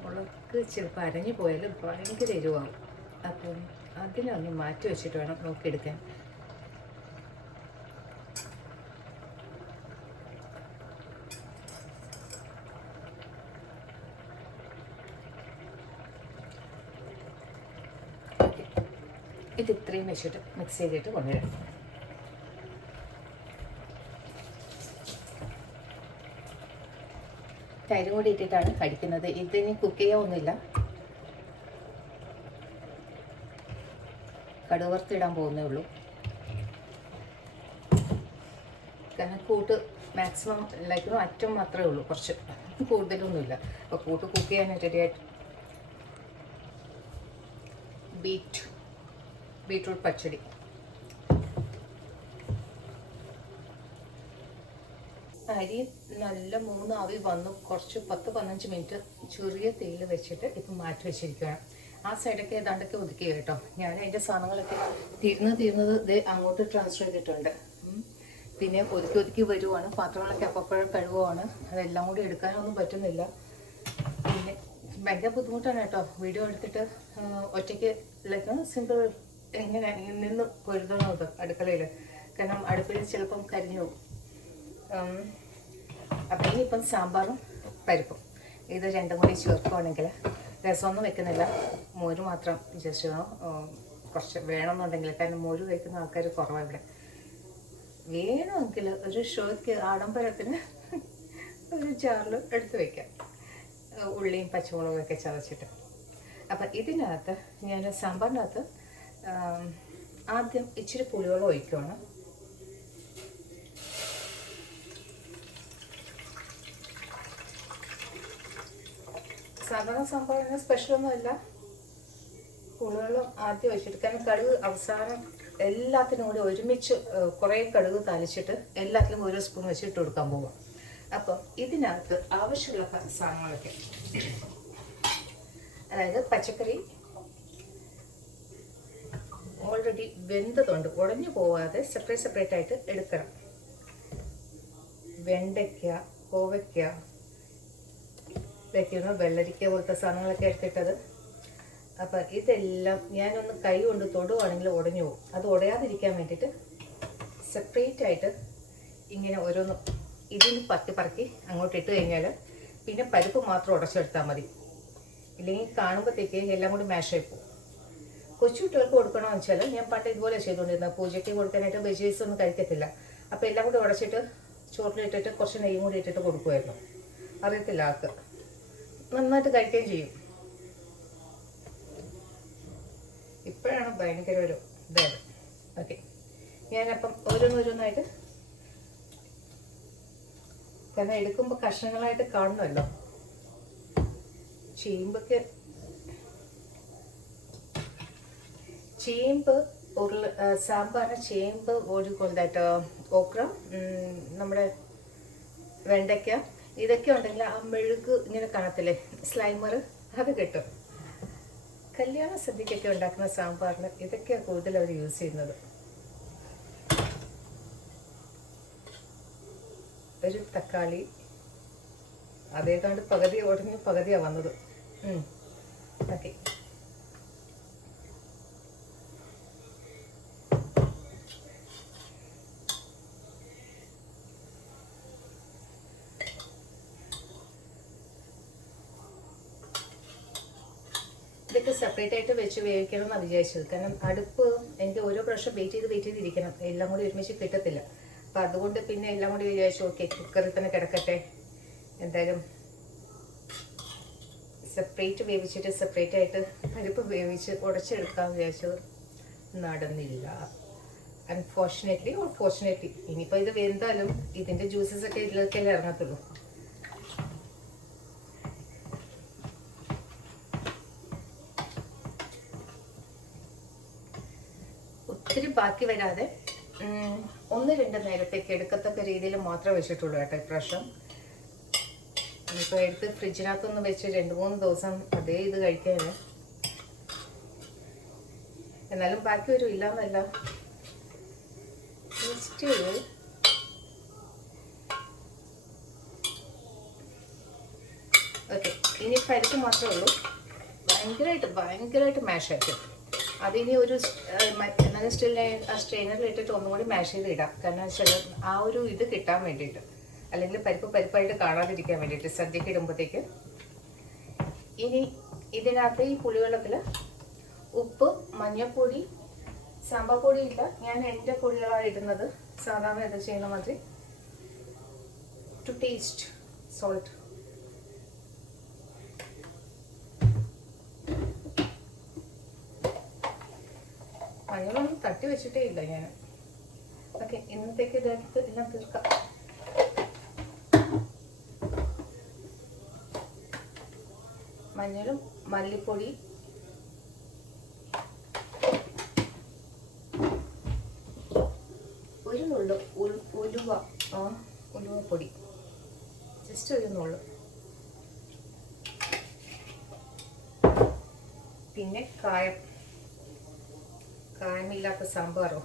മുളക് ചിലപ്പോൾ അരഞ്ഞു പോയാൽ ഭയങ്കര എരിവാകും. അപ്പം അതിനൊന്ന് മാറ്റി വെച്ചിട്ട് വേണം നോക്കിയെടുക്കാൻ. ഇത് ഇത്രയും വെച്ചിട്ട് മിക്സ് ചെയ്തിട്ട് കൊണ്ടുവരാം. തൈരും കൂടി ഇട്ടിട്ടാണ് കഴിക്കുന്നത്. ഇതിന് കുക്ക് ചെയ്യാവൊന്നുമില്ല. കടുക് വറുത്തിടാൻ പോകുന്നേ ഉള്ളൂ. കാരണം കൂട്ട് മാക്സിമം അറ്റം മാത്രമേ ഉള്ളൂ, കുറച്ച് കൂടുതലൊന്നുമില്ല. അപ്പോൾ കൂട്ട് കുക്ക് ചെയ്യാനായിട്ട് റെഡിയായിട്ട് ബീട്രൂട്ട് പച്ചടി. അരി നല്ല 3 ആവി വന്നു. കുറച്ച് 10-15 മിനിറ്റ് ചെറിയ തീയിൽ വെച്ചിട്ട് ഇപ്പം മാറ്റി വെച്ചിരിക്കുകയാണ്. ആ സൈഡൊക്കെ ഏതാണ്ടൊക്കെ ഒതുക്കി കേട്ടോ. ഞാൻ അതിൻ്റെ സാധനങ്ങളൊക്കെ തീർന്നത് ഇത് അങ്ങോട്ട് ട്രാൻസ്ഫർ ചെയ്തിട്ടുണ്ട്. പിന്നെ ഒതുക്കി വരുവാണ്. പാത്രങ്ങളൊക്കെ അപ്പപ്പോഴും കഴുകുവാണ്. അതെല്ലാം കൂടി എടുക്കാനൊന്നും പറ്റുന്നില്ല. പിന്നെ ഭയങ്കര ബുദ്ധിമുട്ടാണ് കേട്ടോ വീഡിയോ എടുത്തിട്ട് ഒറ്റയ്ക്ക് സിമ്പിൾ എങ്ങനെ നിന്ന് പൊരുതണത് അടുക്കളയിൽ. കാരണം അടുപ്പിൽ ചിലപ്പം കരിഞ്ഞു പോകും. അപ്പം ഇനിയിപ്പം സാമ്പാറും പരിപ്പും ഇത് രണ്ടും കൂടി ചേർക്കുവാണെങ്കിൽ, രസമൊന്നും വെക്കുന്നില്ല, മോര് മാത്രം ജസ്റ്റ് കുറച്ച് വേണമെന്നുണ്ടെങ്കിൽ, കാരണം മോര് കഴിക്കുന്ന ആൾക്കാർ കുറവാണ് ഇവിടെ. വേണമെങ്കിൽ ഒരു ഷോയ്ക്ക് ആഡംബരത്തിന് ഒരു ജാറിൽ എടുത്ത് വയ്ക്കാം, ഉള്ളിയും പച്ചമുളകും ഒക്കെ ചതച്ചിട്ട്. അപ്പം ഇതിനകത്ത് ഞാൻ സാമ്പാറിനകത്ത് ആദ്യം ഇച്ചിരി പുളിവെള്ളം ഒഴിക്കുകയാണ്. സാധാരണ സാമ്പാറിന് സ്പെഷ്യലൊന്നുമില്ല. പുളിവെള്ളം ആദ്യം ഒഴിച്ചിട്ട്, കാരണം കടുക് അവസാനം എല്ലാത്തിനും കൂടി ഒരുമിച്ച് കുറേ കടുക് താളിച്ചിട്ട് എല്ലാത്തിലും ഓരോ സ്പൂൺ വെച്ചിട്ട് കൊടുക്കാൻ പോവാം. അപ്പം ഇതിനകത്ത് ആവശ്യമുള്ള സാധനങ്ങളൊക്കെ, അതായത് പച്ചക്കറി ഓൾറെഡി വെന്തതുണ്ട്, ഉടഞ്ഞു പോവാതെ സെപ്പറേറ്റ് ആയിട്ട് എടുക്കണം. വെണ്ടയ്ക്ക, കോവയ്ക്ക, വെള്ളരിക്ക പോലത്തെ സാധനങ്ങളൊക്കെ എടുത്തിട്ടത്. അപ്പം ഇതെല്ലാം ഞാനൊന്ന് കൈ കൊണ്ട് തൊടുവാണെങ്കിൽ ഉടഞ്ഞു പോകും. അത് ഉടയാതിരിക്കാൻ വേണ്ടിയിട്ട് സെപ്പറേറ്റ് ആയിട്ട് ഇങ്ങനെ ഓരോന്ന് ഇതിന് പറക്കി അങ്ങോട്ട് ഇട്ട് കഴിഞ്ഞാൽ പിന്നെ പരിപ്പ് മാത്രം ഉടച്ചെടുത്താൽ മതി. ഇല്ലെങ്കിൽ കാണുമ്പോഴത്തേക്ക് എല്ലാം കൂടി മാഷായി പോകും. കൊച്ചു കുട്ടികൾക്ക് കൊടുക്കണമെന്ന് വെച്ചാൽ ഞാൻ പണ്ട് ഇതുപോലെ ചെയ്തുകൊണ്ടിരുന്നത്. പൂജയ്ക്ക് കൊടുക്കാനായിട്ട് വെജീസ് ഒന്നും കഴിക്കത്തില്ല. അപ്പോൾ എല്ലാം കൂടി ഉടച്ചിട്ട് ചോറിലിട്ടിട്ട് കുറച്ച് നെയ്യും കൂടി ഇട്ടിട്ട് കൊടുക്കുമായിരുന്നു. അറിയത്തില്ല ആൾക്ക്, നന്നായിട്ട് കഴിക്കുകയും ചെയ്യും. ഇപ്പോഴാണ് ഭയങ്കര ഒരു ഇതായത്. ഓക്കെ, ഞാനപ്പം ഓരോന്നോരോന്നായിട്ട്, കാരണം എടുക്കുമ്പോൾ കഷ്ണങ്ങളായിട്ട് കാണുമല്ലോ. ചേമ്പ് സാമ്പാറിന് ചേമ്പ് ഒരു കൊണ്ടായിട്ട്, ഓക്ര, നമ്മുടെ വെണ്ടയ്ക്ക, ഇതൊക്കെ ഉണ്ടെങ്കിൽ ആ മെഴുക് ഇങ്ങനെ കാണത്തില്ലേ, സ്ലൈമർ, അത് കിട്ടും. കല്യാണ സദ്യക്കൊക്കെ ഉണ്ടാക്കുന്ന സാമ്പാറിന് ഇതൊക്കെയാണ് കൂടുതൽ അവർ യൂസ് ചെയ്യുന്നത്. ഒരു തക്കാളി, അതേതാണ്ട് പകുതി ഉടഞ്ഞ് പകുതിയാണ് വന്നത്. ഓക്കെ, ഇതൊക്കെ സെപ്പറേറ്റ് ആയിട്ട് വെച്ച് വേവിക്കണം എന്നാണ് വിചാരിച്ചത്. കാരണം അടുപ്പ് എനിക്ക് ഓരോ പ്രാവശ്യം വെയിറ്റ് ചെയ്തിരിക്കണം, എല്ലാം കൂടി ഒരുമിച്ച് കിട്ടത്തില്ല. അപ്പം അതുകൊണ്ട് പിന്നെ എല്ലാം കൂടി വിചാരിച്ചു, ഓക്കെ കുക്കറിൽ തന്നെ കിടക്കട്ടെ, എന്തായാലും സെപ്പറേറ്റ് വേവിച്ചിട്ട് സെപ്പറേറ്റ് ആയിട്ട് പരിപ്പ് വേവിച്ച് ഉടച്ചെടുക്കാമെന്ന് വിചാരിച്ചത് നടന്നില്ല. Unfortunately or fortunately. ഇനിയിപ്പോൾ ഇത് വെന്താലും ഇതിൻ്റെ ജ്യൂസസ് ഒക്കെ ഇതിലേക്കല്ലേ ഇറങ്ങത്തുള്ളൂ. ഒത്തിരി ബാക്കി വരാതെ 1-2 നേരത്തേക്ക് എടുക്കത്തക്ക രീതിയിൽ മാത്രമേ വെച്ചിട്ടുള്ളൂ കേട്ടോ ഇപ്രാവശ്യം. ഇപ്പോൾ എടുത്ത് ഫ്രിഡ്ജിനകത്തൊന്ന് വെച്ച് 2-3 ദിവസം അതേ ഇത് കഴിക്കാന്. എന്നാലും ബാക്കി വരും, ഇല്ലാന്നല്ല. ഓക്കെ, ഇനി പരിപ്പ് മാത്രമേ ഉള്ളൂ. ഭയങ്കരമായിട്ട് മാഷ് ആയിരിക്കും. അതിനി ഒരു എന്നാലും സ്റ്റിൽ ആ സ്ട്രെയിനറിൽ ഇട്ടിട്ട് ഒന്നും കൂടി മാഷ് ചെയ്ത് ഇടാം. കാരണം ചില ആ ഒരു ഇത് കിട്ടാൻ വേണ്ടിയിട്ട്, അല്ലെങ്കിൽ പരിപ്പായിട്ട് കാണാതിരിക്കാൻ വേണ്ടിയിട്ട് സദ്യക്ക് ഇടുമ്പോഴത്തേക്ക്. ഇനി ഇതിനകത്ത് ഈ പുളിവെള്ളത്തിൽ ഉപ്പ്, മഞ്ഞൾപ്പൊടി, സാമ്പാർ പൊടി ഇല്ല, ഞാൻ എൻ്റെ പൊടികളാണ് ഇടുന്നത്, സാധാരണ ഇത് ചെയ്യുന്ന മാതിരി. To taste salt. മഞ്ഞളൊന്നും തട്ടി വെച്ചിട്ടേ ഇല്ല ഞാൻ. ഓക്കെ, ഇന്നത്തേക്ക് ഇതെടുത്ത് എല്ലാം തീർക്കാം. മഞ്ഞളും മല്ലിപ്പൊടി, ഒരു നുള്ളു ഉലുവപ്പൊടി, ജസ്റ്റ് ഒരു നുള്ളു. പിന്നെ കായമില്ലാത്ത സാമ്പാറോ,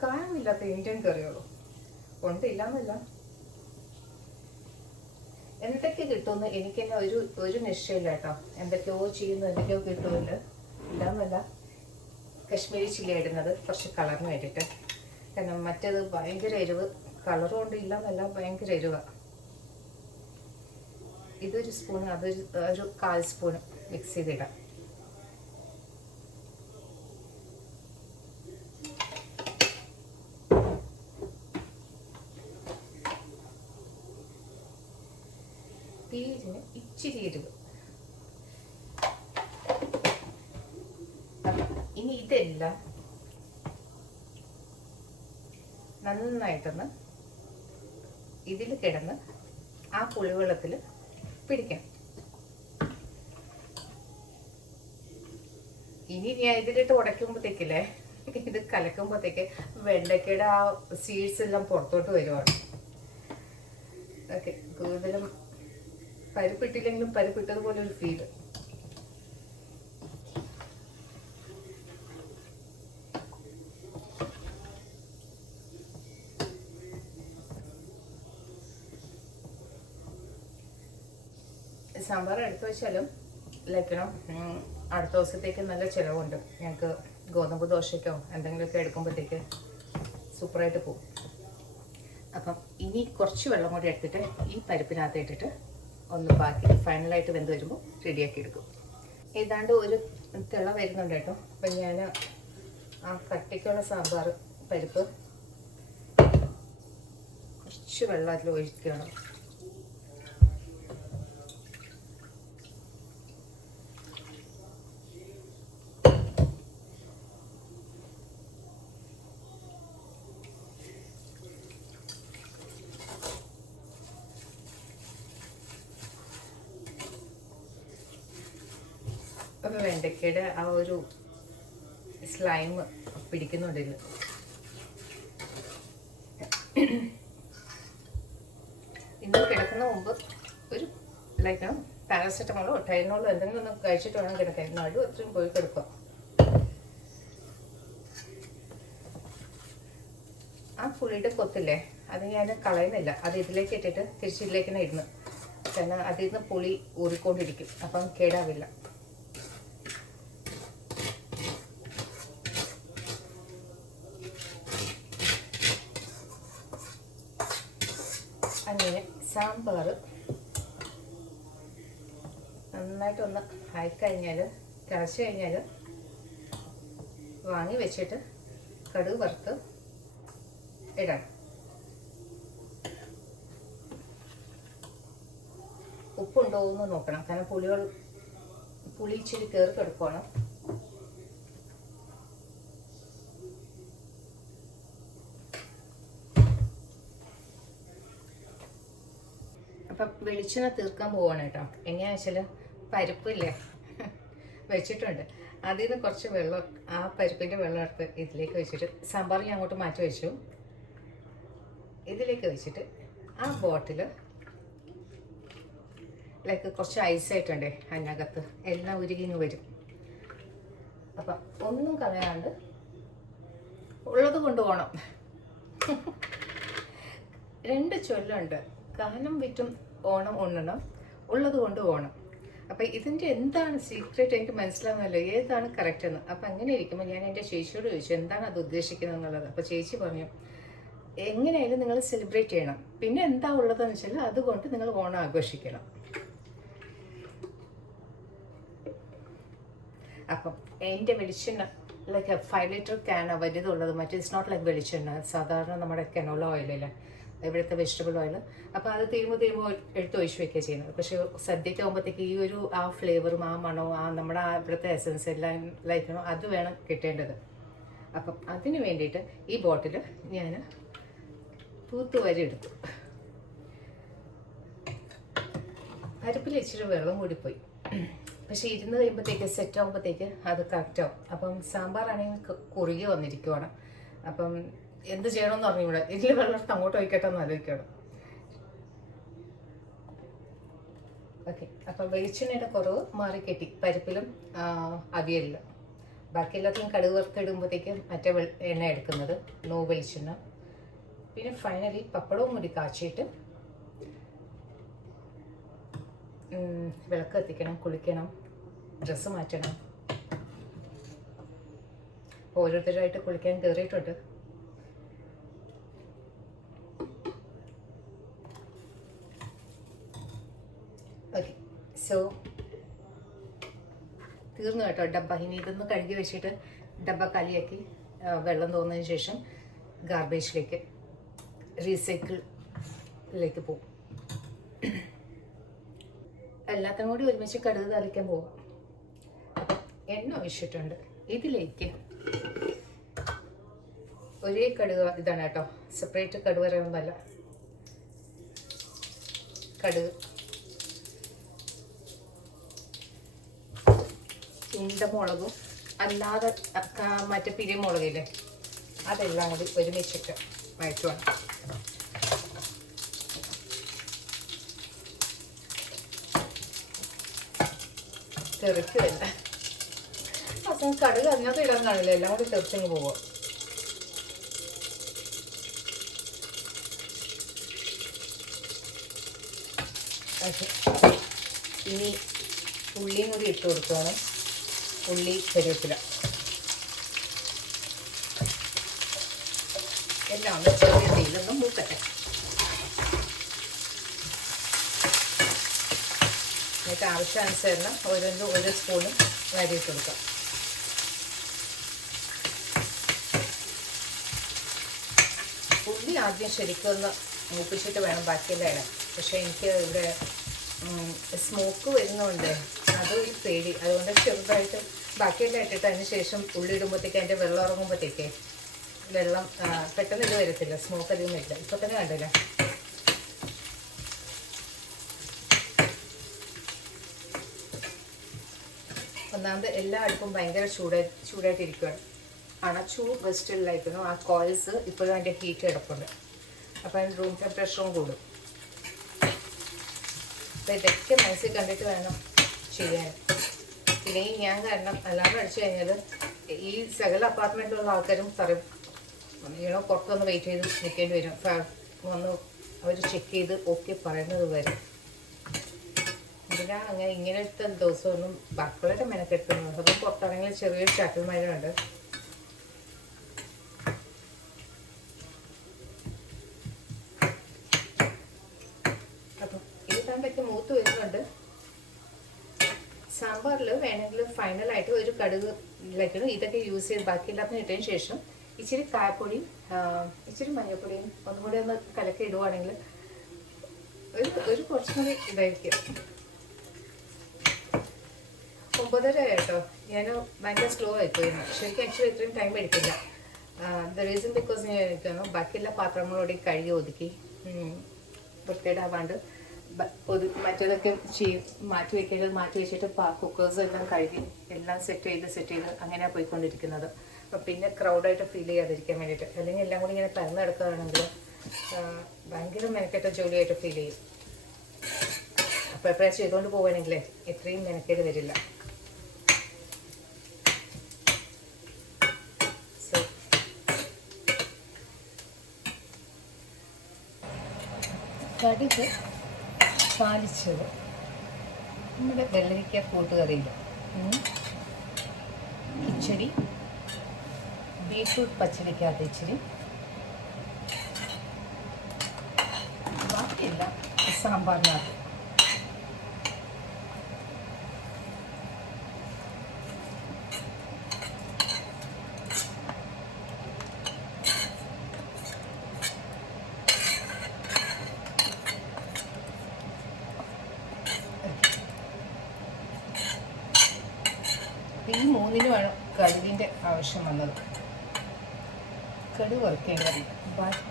കായമില്ലാത്ത ഇന്ത്യൻ കറികളോ കൊണ്ടില്ലാന്നല്ല. എന്തൊക്കെ കിട്ടുമെന്ന് എനിക്ക് തന്നെ ഒരു നിശ്ചയമില്ല കേട്ടോ. എന്തൊക്കെയോ ചെയ്യുന്നു, എന്തൊക്കെയോ കിട്ടുമല്ലോ, ഇല്ലാന്നല്ല. കശ്മീരി ചില്ലി ഇടുന്നത് കുറച്ച് കളറിന് വേണ്ടിയിട്ട്. കാരണം മറ്റേത് ഭയങ്കര എരിവ്, കളർ കൊണ്ട് ഇല്ലാന്നല്ല, ഭയങ്കര എരിവാണ്. ഇതൊരു സ്പൂൺ, അതൊരു 1/4 സ്പൂൺ മിക്സ് ചെയ്തിടാം. തീരിന് ഇച്ചിരി എരിവ്. ഇനി ഇതെല്ലാം നന്നായിട്ടൊന്ന് ഇതിൽ കിടന്ന് ആ പുളിവെള്ളത്തിൽ പിടിക്കാം. ഇനി ഞാൻ ഇതിലിട്ട് ഉടയ്ക്കുമ്പോഴത്തേക്കില്ലേ, ഇത് കലക്കുമ്പോഴത്തേക്ക് വെണ്ടയ്ക്കയുടെ ആ സീഡ്സ് എല്ലാം പുറത്തോട്ട് വരുവാണ്. ഓക്കെ, കൂടുതലും പരിപ്പിട്ടില്ലെങ്കിലും പരിപ്പിട്ടതുപോലെ ഒരു ഫീല്. സാമ്പാർ എടുത്തു വെച്ചാലും ലൈക്കണം അടുത്ത ദിവസത്തേക്ക് നല്ല ചിലവുണ്ട്. ഞങ്ങൾക്ക് ഗോതമ്പ് ദോശയ്ക്കോ എന്തെങ്കിലുമൊക്കെ എടുക്കുമ്പോഴത്തേക്ക് സൂപ്പറായിട്ട് പോകും. അപ്പം ഇനി കുറച്ച് വെള്ളം കൂടി എടുത്തിട്ട് ഈ പരിപ്പിനകത്ത് ഇട്ടിട്ട് ഒന്ന് ബാക്കി ഫൈനലായിട്ട് വെന്ത് വരുമ്പോൾ റെഡിയാക്കി എടുക്കും. ഏതാണ്ട് ഒരു തിള വരുന്നുണ്ട് കേട്ടോ. അപ്പം ഞാൻ ആ കട്ടിക്കുള്ള സാമ്പാർ പരിപ്പ് കുറച്ച് വെള്ളം അതിൽ ഒഴിക്കുകയാണ്. അപ്പം വെണ്ടയ്ക്കയുടെ ആ ഒരു സ്ലൈം പിടിക്കുന്നുണ്ടില്ല. ഇന്ന് കിടക്കുന്ന മുമ്പ് ഒരു ലൈക്ക് പാരസെറ്റമോളോ ടൈനോളോ എന്തെങ്കിലും ഒന്ന് കഴിച്ചിട്ട് വേണം കിടക്കാൻ. നടുവ് അത്രയും പോയി കിടക്കുക. ആ പുളിയുടെ കൊത്തില്ലേ, അത് ഞാൻ കളയുന്നില്ല. അത് ഇതിലേക്ക് ഇട്ടിട്ട് തിരിച്ചിതിലേക്ക് തന്നെ ഇടുന്നു. കാരണം അതിൽ നിന്ന് പുളി ഊറിക്കൊണ്ടിരിക്കും, അപ്പം കേടാവില്ല. അങ്ങനെ സാമ്പാർ നന്നായിട്ടൊന്ന് ആയിക്കഴിഞ്ഞാൽ, തിളച്ച് കഴിഞ്ഞാൽ വാങ്ങി വെച്ചിട്ട് കടുക് വറുത്ത് ഇടണം. ഉപ്പുണ്ടോ എന്ന് നോക്കണം, കാരണം പുളി ഇച്ചിരി കയറി കിടക്കണം. അപ്പം വെളിച്ചെണ്ണ തീർക്കാൻ പോവാണ് കേട്ടോ. എങ്ങനെയാണെന്ന് വെച്ചാൽ പരിപ്പില്ലേ വെച്ചിട്ടുണ്ട്, അതിൽ നിന്ന് കുറച്ച് വെള്ളം, ആ പരിപ്പിൻ്റെ വെള്ളം എടുത്ത് ഇതിലേക്ക് വെച്ചിട്ട് സാമ്പാർ ഞാൻ അങ്ങോട്ട് മാറ്റി വെച്ചു. ഇതിലേക്ക് വെച്ചിട്ട് ആ ബോട്ടിൽ ലൈക്ക് കുറച്ച് ഐസായിട്ടുണ്ടേ അതിനകത്ത്, എല്ലാം ഉരുകിങ്ങ് വരും. അപ്പം ഒന്നും കളയാണ്ട് ഉള്ളത് കൊണ്ടുപോകണം. 2 ചൊല്ലുണ്ട്, കാലം വിറ്റും ഓണം ഉണ്ണണം, ഉള്ളത് കൊണ്ട് പോകണം. അപ്പം ഇതിൻ്റെ എന്താണ് സീക്രട്ട് എനിക്ക് മനസ്സിലാവുന്നല്ലോ, ഏതാണ് കറക്റ്റ് എന്ന്. അപ്പം അങ്ങനെ ഇരിക്കുമ്പോൾ ഞാൻ എൻ്റെ ചേച്ചിയോട് ചോദിച്ചു എന്താണ് അത് ഉദ്ദേശിക്കുന്നത് എന്നുള്ളത്. അപ്പോൾ ചേച്ചി പറഞ്ഞു എങ്ങനെയായാലും നിങ്ങൾ സെലിബ്രേറ്റ് ചെയ്യണം, പിന്നെ എന്താ ഉള്ളതെന്ന് വെച്ചാൽ അതുകൊണ്ട് നിങ്ങൾ ഓണം ആഘോഷിക്കണം. അപ്പം എൻ്റെ വെളിച്ചെണ്ണ ലൈക്ക് 5 ലിറ്റർ ക്യാൻ വലുതുള്ളത്, മറ്റേ ഇറ്റ്സ് നോട്ട് ലൈക്ക് വെളിച്ചെണ്ണ, സാധാരണ നമ്മുടെ കനോല ഓയിലല്ലേ, ഇവിടുത്തെ വെജിറ്റബിൾ ഓയിൽ. അപ്പോൾ അത് തീരുമ്പോൾ എടുത്ത് ഒഴിച്ച് വെക്കുക ചെയ്യുന്നത്. പക്ഷേ സദ്യയ്ക്ക് ആകുമ്പോഴത്തേക്ക് ഈ ഒരു ആ ഫ്ലേവറും ആ മണവും ആ നമ്മുടെ ആ ഇവിടുത്തെ എസൻസ് എല്ലാം ലൈക്കണോ അത് വേണം കിട്ടേണ്ടത്. അപ്പം അതിന് വേണ്ടിയിട്ട് ഈ ബോട്ടിൽ ഞാൻ തൂത്തുവരി എടുത്തു. പരിപ്പിൽ ഇച്ചിരി വെള്ളം കൂടിപ്പോയി, പക്ഷേ ഇരുന്ന് കഴിയുമ്പോഴത്തേക്ക് സെറ്റ് ആകുമ്പോഴത്തേക്ക് അത് കറക്റ്റാവും. അപ്പം സാമ്പാറാണെങ്കിൽ കുറുകി വന്നിരിക്കുവാണ്. അപ്പം എന്ത് ചെയ്യണമെന്ന് പറഞ്ഞൂടെ, ഇതിൽ വെള്ളമെടുത്ത് അങ്ങോട്ട് ഒഴിക്കട്ടെ എന്ന് ആലോചിക്കണം. ഓക്കെ, അപ്പം വെളിച്ചെണ്ണയുടെ കുറവ് മാറിക്കെട്ടി പരിപ്പിലും അവിയലിലും. ബാക്കി എല്ലാത്തിനും കടുക് വറുത്തിടുമ്പോഴത്തേക്ക് മറ്റേ എണ്ണ എടുക്കുന്നത്, നോ വെളിച്ചെണ്ണ. പിന്നെ ഫൈനലി പപ്പടവും കൂടി കാച്ചിയിട്ട് വിളക്ക് കത്തിക്കണം, കുളിക്കണം, ഡ്രസ്സ് മാറ്റണം. ഓരോരുത്തരായിട്ട് കുളിക്കാൻ കയറിയിട്ടുണ്ട്. ഓക്കെ, സോ തീർന്നു കേട്ടോ ഡബ്ബ. ഇനി ഇതൊന്ന് കഴുകി വെച്ചിട്ട് ഡബ്ബ കാലിയാക്കി വെള്ളം തോന്നതിന് ശേഷം ഗാർബേജിലേക്ക്, റീസൈക്കിളിലേക്ക് പോകും. എല്ലാത്തിനും കൂടി ഒരുമിച്ച് കടുക് താളിക്കാൻ പോവാം. എണ്ണ ഒഴിച്ചിട്ടുണ്ട്. ഇതിലേക്ക് ഒരേ കടുക്, ഇതാണ് കേട്ടോ, സെപ്പറേറ്റ് കടുക് വരണമെന്നല്ല. കടുക്, ഉണ്ടമുളകും അല്ലാതെ മറ്റേ പിരിമുളകില്ലേ, അതെല്ലാം കൂടി ഒരുമിച്ചിട്ട് വഴറ്റുവാണ്. തെറിക്കുമല്ല, അപ്പം കടുക് അതിനകത്ത് ഇടാൻ കാണില്ല, എല്ലാം കൂടി തെറിച്ചങ്ങ് പോവുക. ഇനി ഉള്ളിയും കൂടി ഇട്ട് കൊടുക്കുകയാണ്. ഉള്ളി, കരിവേപ്പില എല്ലാം ഒന്ന് ചെറിയ തീയിലൊന്നും മൂക്കട്ടെ. എന്നിട്ട് ആവശ്യാനുസരണം ഓരോ സ്പൂണും വാരിയിട്ട് കൊടുക്കാം. ഉള്ളി ആദ്യം ശരിക്കും ഒന്ന് മൂപ്പിച്ചിട്ട് വേണം ബാക്കിയെല്ലാം ഇടാൻ. പക്ഷേ എനിക്ക് ഇവിടെ സ്മോക്ക് വരുന്നുണ്ട്, അതൊരു പേടി. അതുകൊണ്ട് ചെറുതായിട്ട് ബാക്കിയെല്ലാം ഇട്ടിട്ട് അതിന് ശേഷം ഉള്ളി ഇടുമ്പോഴത്തേക്ക് അതിൻ്റെ വെള്ളം ഇറങ്ങുമ്പോഴത്തേക്ക് വെള്ളം പെട്ടെന്ന് ഇത് വരത്തില്ല, സ്മോക്ക് അധികം വരില്ല. ഇപ്പോൾ തന്നെ കണ്ടില്ല. ഒന്നാമത് എല്ലാ അടുപ്പും ഭയങ്കര ചൂടായിട്ടിരിക്കുകയാണ്. അണച്ചു വെസ്റ്റിലായിരുന്നു. ആ കോയിൽസ് ഇപ്പോഴും അതിൻ്റെ ഹീറ്റ് കിടപ്പുണ്ട്. അപ്പോൾ അതിന് റൂം ടെമ്പറേച്ചറും കൂടും. അപ്പോൾ ഇതൊക്കെ മനസ്സിൽ കണ്ടിട്ട് വേണം ചെയ്യാൻ. ഇല്ലെങ്കിൽ ഞാൻ കാരണം അല്ലാതെ അടിച്ചു കഴിഞ്ഞാൽ ഈ സകല അപ്പാർട്ട്മെൻറ്റിലുള്ള ആൾക്കാരും പറയും പുറത്തൊന്ന് വെയിറ്റ് ചെയ്ത് നിൽക്കേണ്ടി വരും. വന്ന് അവർ ചെക്ക് ചെയ്ത് ഓക്കെ പറയുന്നത് വരെ. എന്തിനാ അങ്ങനെ ഇങ്ങനത്തെ ദിവസമൊന്നും ബാക്കിയുള്ളവരുടെ മെനക്കെടുക്കുന്നത്. അപ്പം പുറത്താണെങ്കിൽ ചെറിയൊരു ചാറ്റൽ മഴയുണ്ട്. അപ്പം ഇത് കണ്ടൊക്കെ മൂത്ത് വരുന്നുണ്ട്. സാമ്പാറിൽ വേണമെങ്കിൽ ഫൈനലായിട്ട് ഒരു കടുക് ഇതൊക്കെ യൂസ് ചെയ്ത് ബാക്കിയെല്ലാത്തിനും ഇട്ടതിന് ശേഷം ഇച്ചിരി കായപ്പൊടിയും ഇച്ചിരി മഞ്ഞൾപ്പൊടിയും ഒന്നും കൂടി ഒന്ന് കലക്കി ഇടുവാണെങ്കിൽ ഒരു കുറച്ചും കൂടി ഇതായിരിക്കും. 9:30 കേട്ടോ. ഞാൻ ഭയങ്കര സ്ലോ ആയിപ്പോയി. ശരിക്കും ആക്ച്വലി ഇത്രയും ടൈം എടുക്കില്ല. ദ റീസൺ ബിക്കോസ് ഞാൻ എനിക്കാണോ ബാക്കിയുള്ള പാത്രങ്ങളോടെ കഴുകി ഒതുക്കി വൃത്തിയിടാവാണ്ട് മറ്റേതൊക്കെ മാറ്റി വെച്ചിട്ട് കുക്കേഴ്സ് എല്ലാം കഴുകി എല്ലാം സെറ്റ് ചെയ്ത് അങ്ങനെയാണ് പോയിക്കൊണ്ടിരിക്കുന്നത്. അപ്പം പിന്നെ ക്രൗഡായിട്ട് ഫീൽ ചെയ്യാതിരിക്കാൻ വേണ്ടിയിട്ട്. അല്ലെങ്കിൽ എല്ലാം കൂടി ഇങ്ങനെ പരന്ന് കിടക്കുകയാണെങ്കിൽ ഭയങ്കര മെനക്കെട്ട ജോലിയായിട്ട് ഫീൽ ചെയ്യും. അപ്പോൾ എപ്പോഴാണ് ചെയ്തുകൊണ്ട് പോവുകയാണെങ്കിലേ ഇത്രയും മെനക്കേട് വരില്ല. സോ കടുക് താളിച്ചത് നമ്മുടെ വെള്ളരിക്ക കൂട്ടുകറിയില്ല. കിച്ചടി ബീറ്റ്റൂട്ട് പച്ചടിക്കകത്ത് ഇച്ചിരി ബാക്കിയെല്ലാം സാമ്പാറിനകത്ത്. ഈ 3-നുമാണ് കടുകിൻ്റെ ആവശ്യം വന്നത്. കടുക് വറുക്കേണ്ടത് ബാക്കി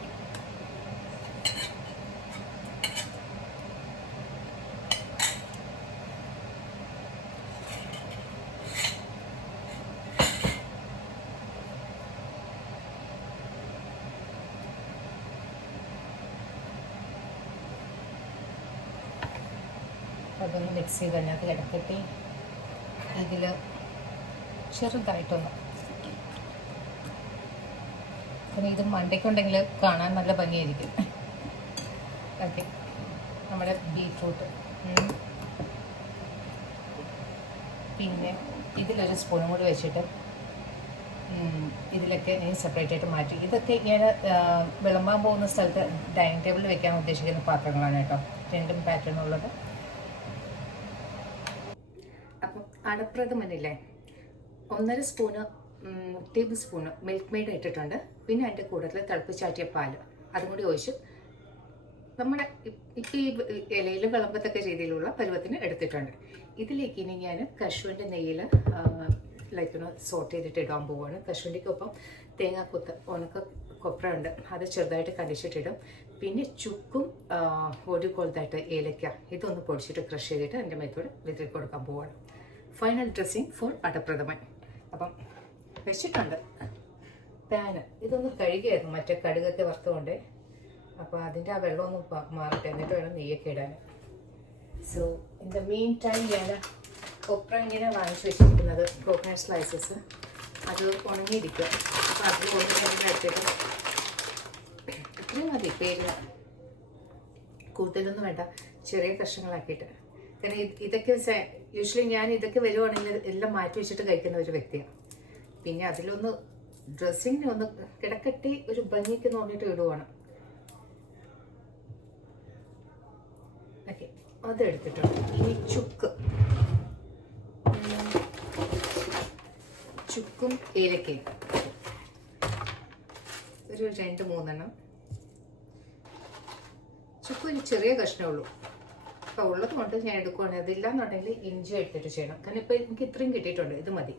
അതൊന്ന് മിക്സ് ചെയ്ത് അതിനകത്ത് കിടക്കട്ടെ. ഇതിൽ ചെറുതായിട്ടൊന്ന് പിന്നെ ഇത് മണ്ടയ്ക്കുണ്ടെങ്കിൽ കാണാൻ നല്ല ഭംഗിയായിരിക്കും. ഓക്കെ, നമ്മുടെ ബീറ്റ്റൂട്ട് പിന്നെ ഇതിലൊരു സ്പൂണും കൂടി വെച്ചിട്ട് ഇതിലൊക്കെ ഞാൻ സെപ്പറേറ്റ് ആയിട്ട് മാറ്റി. ഇതൊക്കെ ഞാൻ വിളമ്പാൻ പോകുന്ന സ്ഥലത്ത് ഡൈനിങ് ടേബിളിൽ വെക്കാൻ ഉദ്ദേശിക്കുന്ന പാത്രങ്ങളാണ് കേട്ടോ. രണ്ടും പാറ്റേൺ ഉള്ളത്. അപ്പം അടപ്രഥമനില്ലേ 1.5 spoon table spoon milk made ഇട്ടിട്ടുണ്ട്. പിന്നെ അതിൻ്റെ കൂട്ടത്തിൽ തിളപ്പിച്ചാറ്റിയ പാല് അതും കൂടി ഒഴിച്ച് നമ്മുടെ ഇപ്പം ഈ ഇലയിൽ വിളമ്പത്തൊക്കെ രീതിയിലുള്ള പരുവത്തിന് എടുത്തിട്ടുണ്ട്. ഇതിലേക്ക് ഇനി ഞാൻ കശുവിൻ്റെ നെയ്യിൽ സോട്ട് ചെയ്തിട്ട് ഇടാൻ പോവുകയാണ്. കശുവണ്ടിക്കൊപ്പം തേങ്ങാക്കൊത്ത് ഉണക്ക കൊപ്ര ഉണ്ട്, അത് ചെറുതായിട്ട് കണ്ടിച്ചിട്ടിടും. പിന്നെ ചുക്കും ഒരു കൊളുത്തായിട്ട് ഏലക്ക ഇതൊന്ന് പൊടിച്ചിട്ട് ക്രഷ് ചെയ്തിട്ട് അതിൻ്റെ മേത്തോട് വിതറി കൊടുക്കാൻ പോവുകയാണ്. ഫൈനൽ ഡ്രസ്സിങ് ഫോർ അടപ്രഥമൻ. അപ്പം വെച്ചിട്ടുണ്ട് പാന്. ഇതൊന്ന് കഴുകിയായിരുന്നു മറ്റേ കടുകൊക്കെ വറുത്തുകൊണ്ട്. അപ്പോൾ അതിൻ്റെ ആ വെള്ളമൊന്നും മാറട്ടെ, എന്നിട്ട് വേണം നെയ്യൊക്കെ ഇടാൻ. So in the mean time ഞാൻ കൊപ്ര ഇങ്ങനെ വാങ്ങിച്ചു വെച്ചിരിക്കുന്നത് കോക്കനട്ട് സ്ലൈസസ് അത് ഉണങ്ങിയിരിക്കുക. അപ്പോൾ അത് എടുത്തിട്ട് ഇത്രയും മതി പേര്, കൂടുതലൊന്നും വേണ്ട, ചെറിയ കഷ്ണങ്ങളാക്കിയിട്ട്. കാരണം ഇതൊക്കെ യൂഷ്വലി ഞാൻ ഇതൊക്കെ വരുവാണെങ്കിൽ എല്ലാം മാറ്റി വെച്ചിട്ട് കഴിക്കുന്ന ഒരു വ്യക്തിയാണ്. പിന്നെ അതിലൊന്ന് ഡ്രസ്സിങ്ങിന് ഒന്ന് കിടക്കട്ടി ഒരു ഭംഗിക്ക് തോന്നിയിട്ട് ഇടുവാണ്. ഓക്കെ, അതെടുത്തിട്ടുണ്ട്. ഇനി ചുക്കും ഏലക്കയും ഒരു 2-3 ചുക്ക് ഒരു ചെറിയ കഷ്ണമേ ഉള്ളൂ. അപ്പോൾ ഉള്ളത് കൊണ്ട് ഞാൻ എടുക്കുവാണെങ്കിൽ അതില്ലാന്നുണ്ടെങ്കിൽ ഇഞ്ചി എടുത്തിട്ട് ചെയ്യണം. കാരണം ഇപ്പോൾ എനിക്ക് ഇത്രയും കിട്ടിയിട്ടുണ്ട്, ഇത് മതി.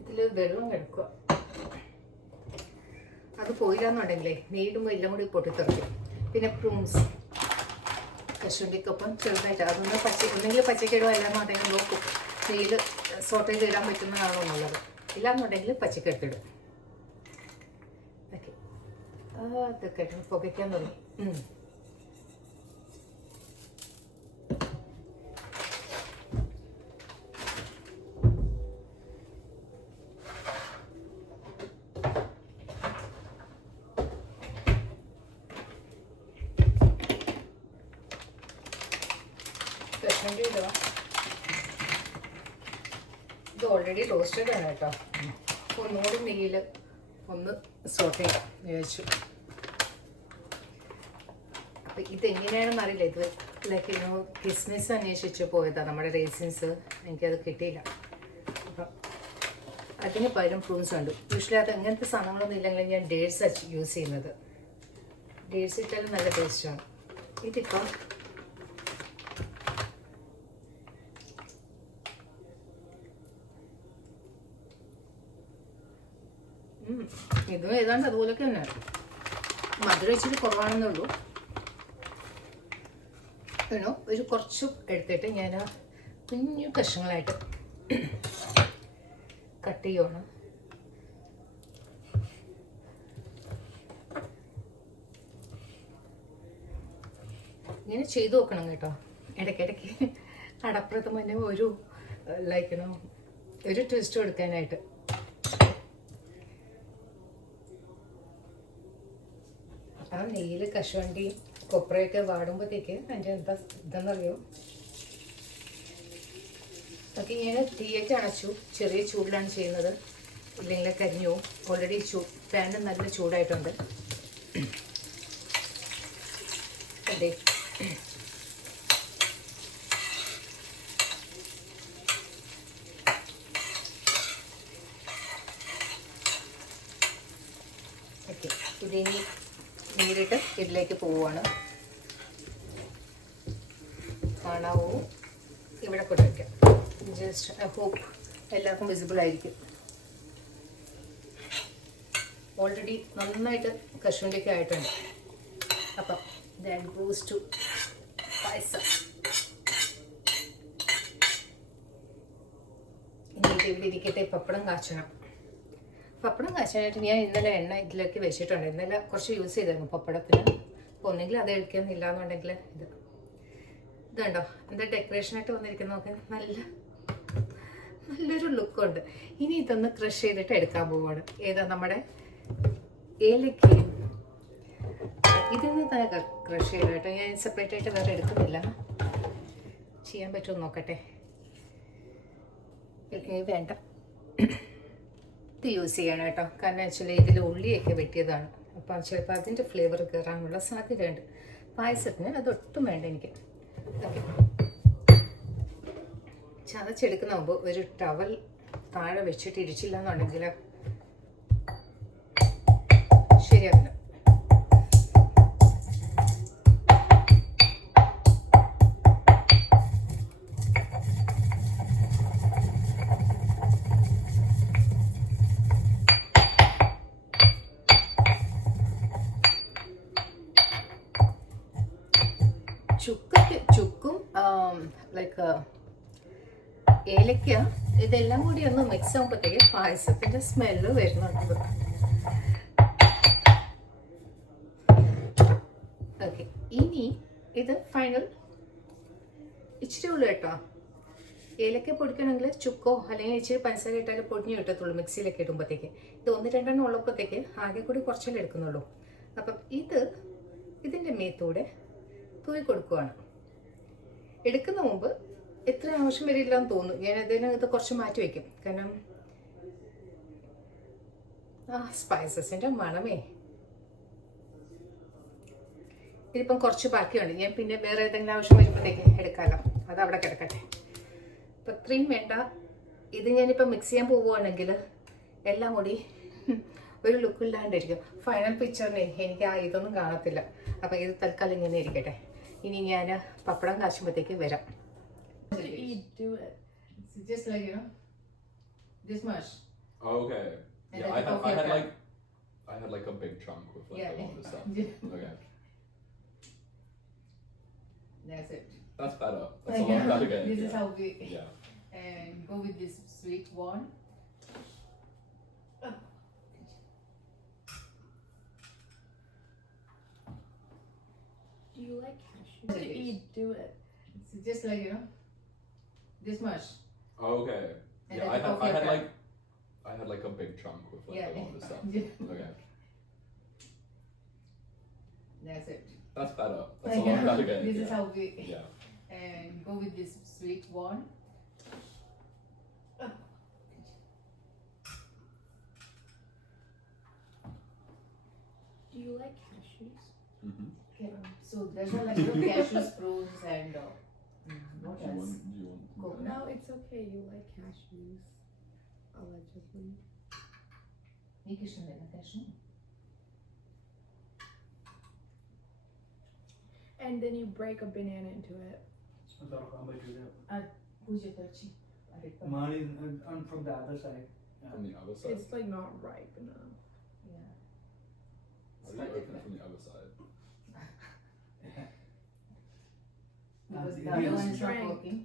ഇതിൽ വെള്ളം കിടക്കുക, അത് പോയില്ലാന്നുണ്ടെങ്കിലേ നെയ്യിടുമ്പോൾ എല്ലാം കൂടി പൊട്ടിത്തെറിക്കും. പിന്നെ പ്രൂൺസ് കശുവണ്ടിക്കൊപ്പം ചെറുതായിട്ട് അതൊന്ന് ഒന്നെങ്കിൽ പച്ചക്കിടുക അല്ലാന്നുണ്ടെങ്കിൽ നോക്കും നെയ്യിൽ സോട്ട് ചെയ്ത് ഇടാൻ പറ്റുന്നതാണോ എന്നുള്ളത്. ഇല്ലാന്നുണ്ടെങ്കിൽ പച്ചക്ക് എടുത്തിടും. ഓക്കെ, അതൊക്കെ പുകയ്ക്കാൻ തുടങ്ങി. കശുവണ്ടി ഇടുക. ഇത് ഓൾറെഡി റോസ്റ്റഡ് ആണ് കേട്ടോ. ഒന്നുകൂടി നെയ്യിൽ ഒന്ന് സോട്ട് ചെയ്യാം വിചാരിച്ചു. അപ്പം ഇതെങ്ങനെയാണെന്ന് അറിയില്ല. ഇത് ലൈക്ക് കിസ്മിസ് അന്വേഷിച്ച് പോയതാണ് നമ്മുടെ റേസിൻസ്. എനിക്കത് കിട്ടിയില്ല. അപ്പം അതിന് പകരം പ്രൂൺസ് ഉണ്ട്. യൂഷ്വലി അത് അങ്ങനത്തെ സാധനങ്ങളൊന്നും ഇല്ലെങ്കിൽ ഞാൻ ഡേറ്റ്സ് യൂസ് ചെയ്യുന്നത്. ഡേറ്റ്സ് ഇട്ടാലും നല്ല ടേസ്റ്റാണ്. ഇതിപ്പം ഇതും ഏതാണ്ട് അതുപോലൊക്കെ തന്നെ. മധുരം ഇച്ചിരി കുറവാണെന്നേ ഉള്ളൂ. ഒരു കുറച്ച് എടുത്തിട്ട് ഞാൻ കുഞ്ഞു കഷ്ണങ്ങളായിട്ട് കട്ട് ചെയ്യണം. ഇങ്ങനെ ചെയ്തു നോക്കണം കേട്ടോ. ഇടയ്ക്കിടയ്ക്ക് അടപ്പുറത്ത് മുന്നേ ഒരു ഒരു ട്വിസ്റ്റ് കൊടുക്കാനായിട്ട്. ആ നെയ്യിൽ കശുവണ്ടിയും കൊപ്രയൊക്കെ വാടുമ്പോഴത്തേക്ക് അതിൻ്റെ ഇതെന്നറിയോ. ഒക്കെ ഞാൻ തീയൊക്കെ അണച്ചു. ചെറിയ ചൂടിലാണ് ചെയ്യുന്നത്, ഇല്ലെങ്കിൽ കരിഞ്ഞു പോവും. ഓൾറെഡി പാന് നല്ല ചൂടായിട്ടുണ്ട്. അതെ, ഓക്കെ. ഇതിനി നേരിട്ട് ഇതിലേക്ക് പോവുകയാണ്. കാണാവൂ, ഇവിടെ കൂടെ വയ്ക്കാം. ജസ്റ്റ് ഐ ഹോപ്പ് എല്ലാവർക്കും വിസിബിൾ ആയിരിക്കും. ഓൾറെഡി നന്നായിട്ട് കശുവണ്ടിയൊക്കെ ആയിട്ടുണ്ട്. അപ്പം ദാറ്റ് ഗോസ് ടു പായസം. ഇനി ഇവിടെ ഇരിക്കട്ടെ. പപ്പടം കാച്ചണം. പപ്പടം കാച്ചാനായിട്ട് ഞാൻ ഇന്നലെ എണ്ണ ഇതിലേക്ക് വെച്ചിട്ടുണ്ട്. ഇന്നലെ കുറച്ച് യൂസ് ചെയ്തായിരുന്നു പപ്പടത്തിന്. അപ്പോൾ ഒന്നെങ്കിൽ അത് കഴിക്കുന്നില്ല എന്നുണ്ടെങ്കിൽ ഇതുണ്ടോ എന്താ ഡെക്കറേഷനായിട്ട് വന്നിരിക്കുന്ന നോക്കാൻ നല്ലൊരു ലുക്കുണ്ട്. ഇനി ഇതൊന്ന് ക്രഷ് ചെയ്തിട്ട് എടുക്കാൻ പോവുകയാണ്. ഏതാ നമ്മുടെ ഏലക്കയും ഇതിൽ നിന്ന് തന്നെ ക്രഷ് ചെയ്ത് കേട്ടോ. ഞാൻ സെപ്പറേറ്റ് ആയിട്ട് വേറെ എടുക്കുന്നില്ല. ചെയ്യാൻ പറ്റുമോ നോക്കട്ടെ. വേണ്ട, ഇത് യൂസ് ചെയ്യണം കേട്ടോ. കാരണം ആക്ച്വലി ഇതിൽ ഉള്ളിയൊക്കെ വെട്ടിയതാണ്. അപ്പം ചിലപ്പോൾ അതിൻ്റെ ഫ്ലേവർ കയറാനുള്ള സാധ്യതയുണ്ട്. പായസത്തിന് അതൊട്ടും വേണ്ട എനിക്ക്. ഓക്കെ, ചതച്ചെടുക്കുന്ന മുമ്പ് ഒരു ടവൽ താഴെ വെച്ചിട്ട് ഇടിച്ചില്ല എന്നുണ്ടെങ്കിൽ ശരിയാവില്ല. ചുക്കും ലൈക്ക് ഏലക്ക ഇതെല്ലാം കൂടി ഒന്ന് മിക്സ് ആകുമ്പോഴത്തേക്ക് പായസത്തിന്റെ സ്മെല്ല് വരുന്നുണ്ട്. ഓക്കെ, ഇനി ഇത് ഫൈനൽ ഇച്ചിരി ഉള്ളു കേട്ടോ. ഏലക്ക പൊടിക്കണമെങ്കിൽ ചുക്കോ അല്ലെങ്കിൽ ഇച്ചിരി പഞ്ചസാര ഇട്ടാലും പൊടിഞ്ഞു കിട്ടത്തുള്ളൂ മിക്സിയിലൊക്കെ ഇടുമ്പോഴത്തേക്ക്. ഇത് 1-2 ഉള്ളപ്പോഴത്തേക്ക് ആകെ കൂടി കുറച്ചല്ലേ എടുക്കുന്നുള്ളൂ. അപ്പം ഇതിൻ്റെ മേത്തൂടെ തൂവി കൊടുക്കുകയാണ്. എടുക്കുന്ന മുമ്പ് എത്ര ആവശ്യം വരില്ല എന്ന് തോന്നുന്നു. ഞാൻ അതിനകത്ത് കുറച്ച് മാറ്റി വയ്ക്കും. കാരണം സ്പൈസസിൻ്റെ മണമേ. ഇതിപ്പം കുറച്ച് ബാക്കിയുണ്ട്. ഞാൻ പിന്നെ വേറെ ഏതെങ്കിലും ആവശ്യം വരുമ്പോഴത്തേക്ക് എടുക്കാമല്ലോ. അത് അവിടെ കിടക്കട്ടെ. അപ്പം ഇത്രയും വേണ്ട. ഇത് ഞാനിപ്പോൾ മിക്സ് ചെയ്യാൻ പോവുകയാണെങ്കിൽ എല്ലാം കൂടി ഒരു ലുക്കില്ലാണ്ടിരിക്കും. ഫൈനൽ പിക്ചറിനെ എനിക്ക് ഇതൊന്നും കാണത്തില്ല. അപ്പം ഇത് തൽക്കാലം ഇങ്ങനെ ഇരിക്കട്ടെ. ഇനി ഞാൻ പപ്പടം കാച്ചുമ്പോഴത്തേക്ക് വരാം. Just like, this much. Oh, okay. Yeah, I had like a big chunk with like a lot of stuff. Okay. That's it. That's better. That's a lot better game. This yeah. is how we Yeah. and go with this sweet one. Do you like cashews? To eat, do it. So just like this much. Okay. And Yeah, then I had coffee cup. like I had like a big chunk with like Yeah. a lot of stuff. Yeah. Okay. That's it. That's better. That's a lot better game. This yeah. is how we Yeah. and go with this sweet one. Do you like cashews? Mm-hmm. Okay. So there's a like cashews, prunes, and what Do you else? want? Do you want? Coconut. No, it's okay. You like cashews. Allegedly. నీకు ఇష్టం లేదా cashew? And then you break a banana into it. పూజ వచ్చి Mine is from the other side. From the other side. It's like not ripe enough. Yeah. How do you open it from the other side? Because it the other is one is not strength. working.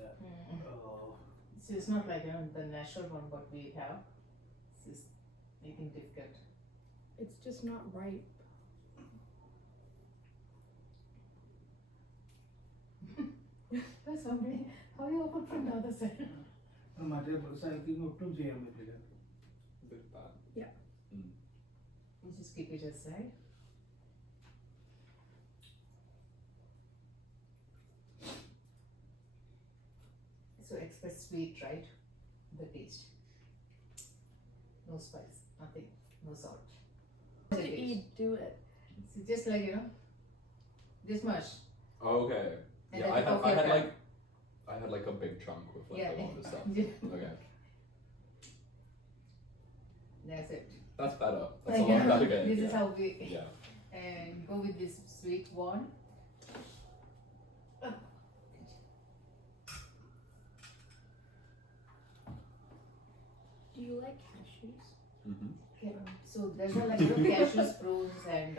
Yeah. Mm. Oh. So it's not like the natural one what we have. This is making difficult. It's just not ripe. That's wondering how you open from the other side. മറ്റേ സൈക്കിൾ ഒട്ടും ചെയ്യാൻ പറ്റില്ല. A bit bad. You just keep it aside. So expect sweet, right? The taste. No spice, nothing, no salt. To eat, do it. So just like this much. Okay. And Yeah, then I had coffee cup. like a big chunk with like Yeah. a lot of stuff. Yeah. Okay. That's it. That's better. That's a lot better game. This yeah. is how we Yeah. and go with this sweet one. Do you like cashews? Mm-hmm. Okay. So there's a like cashews, prunes, and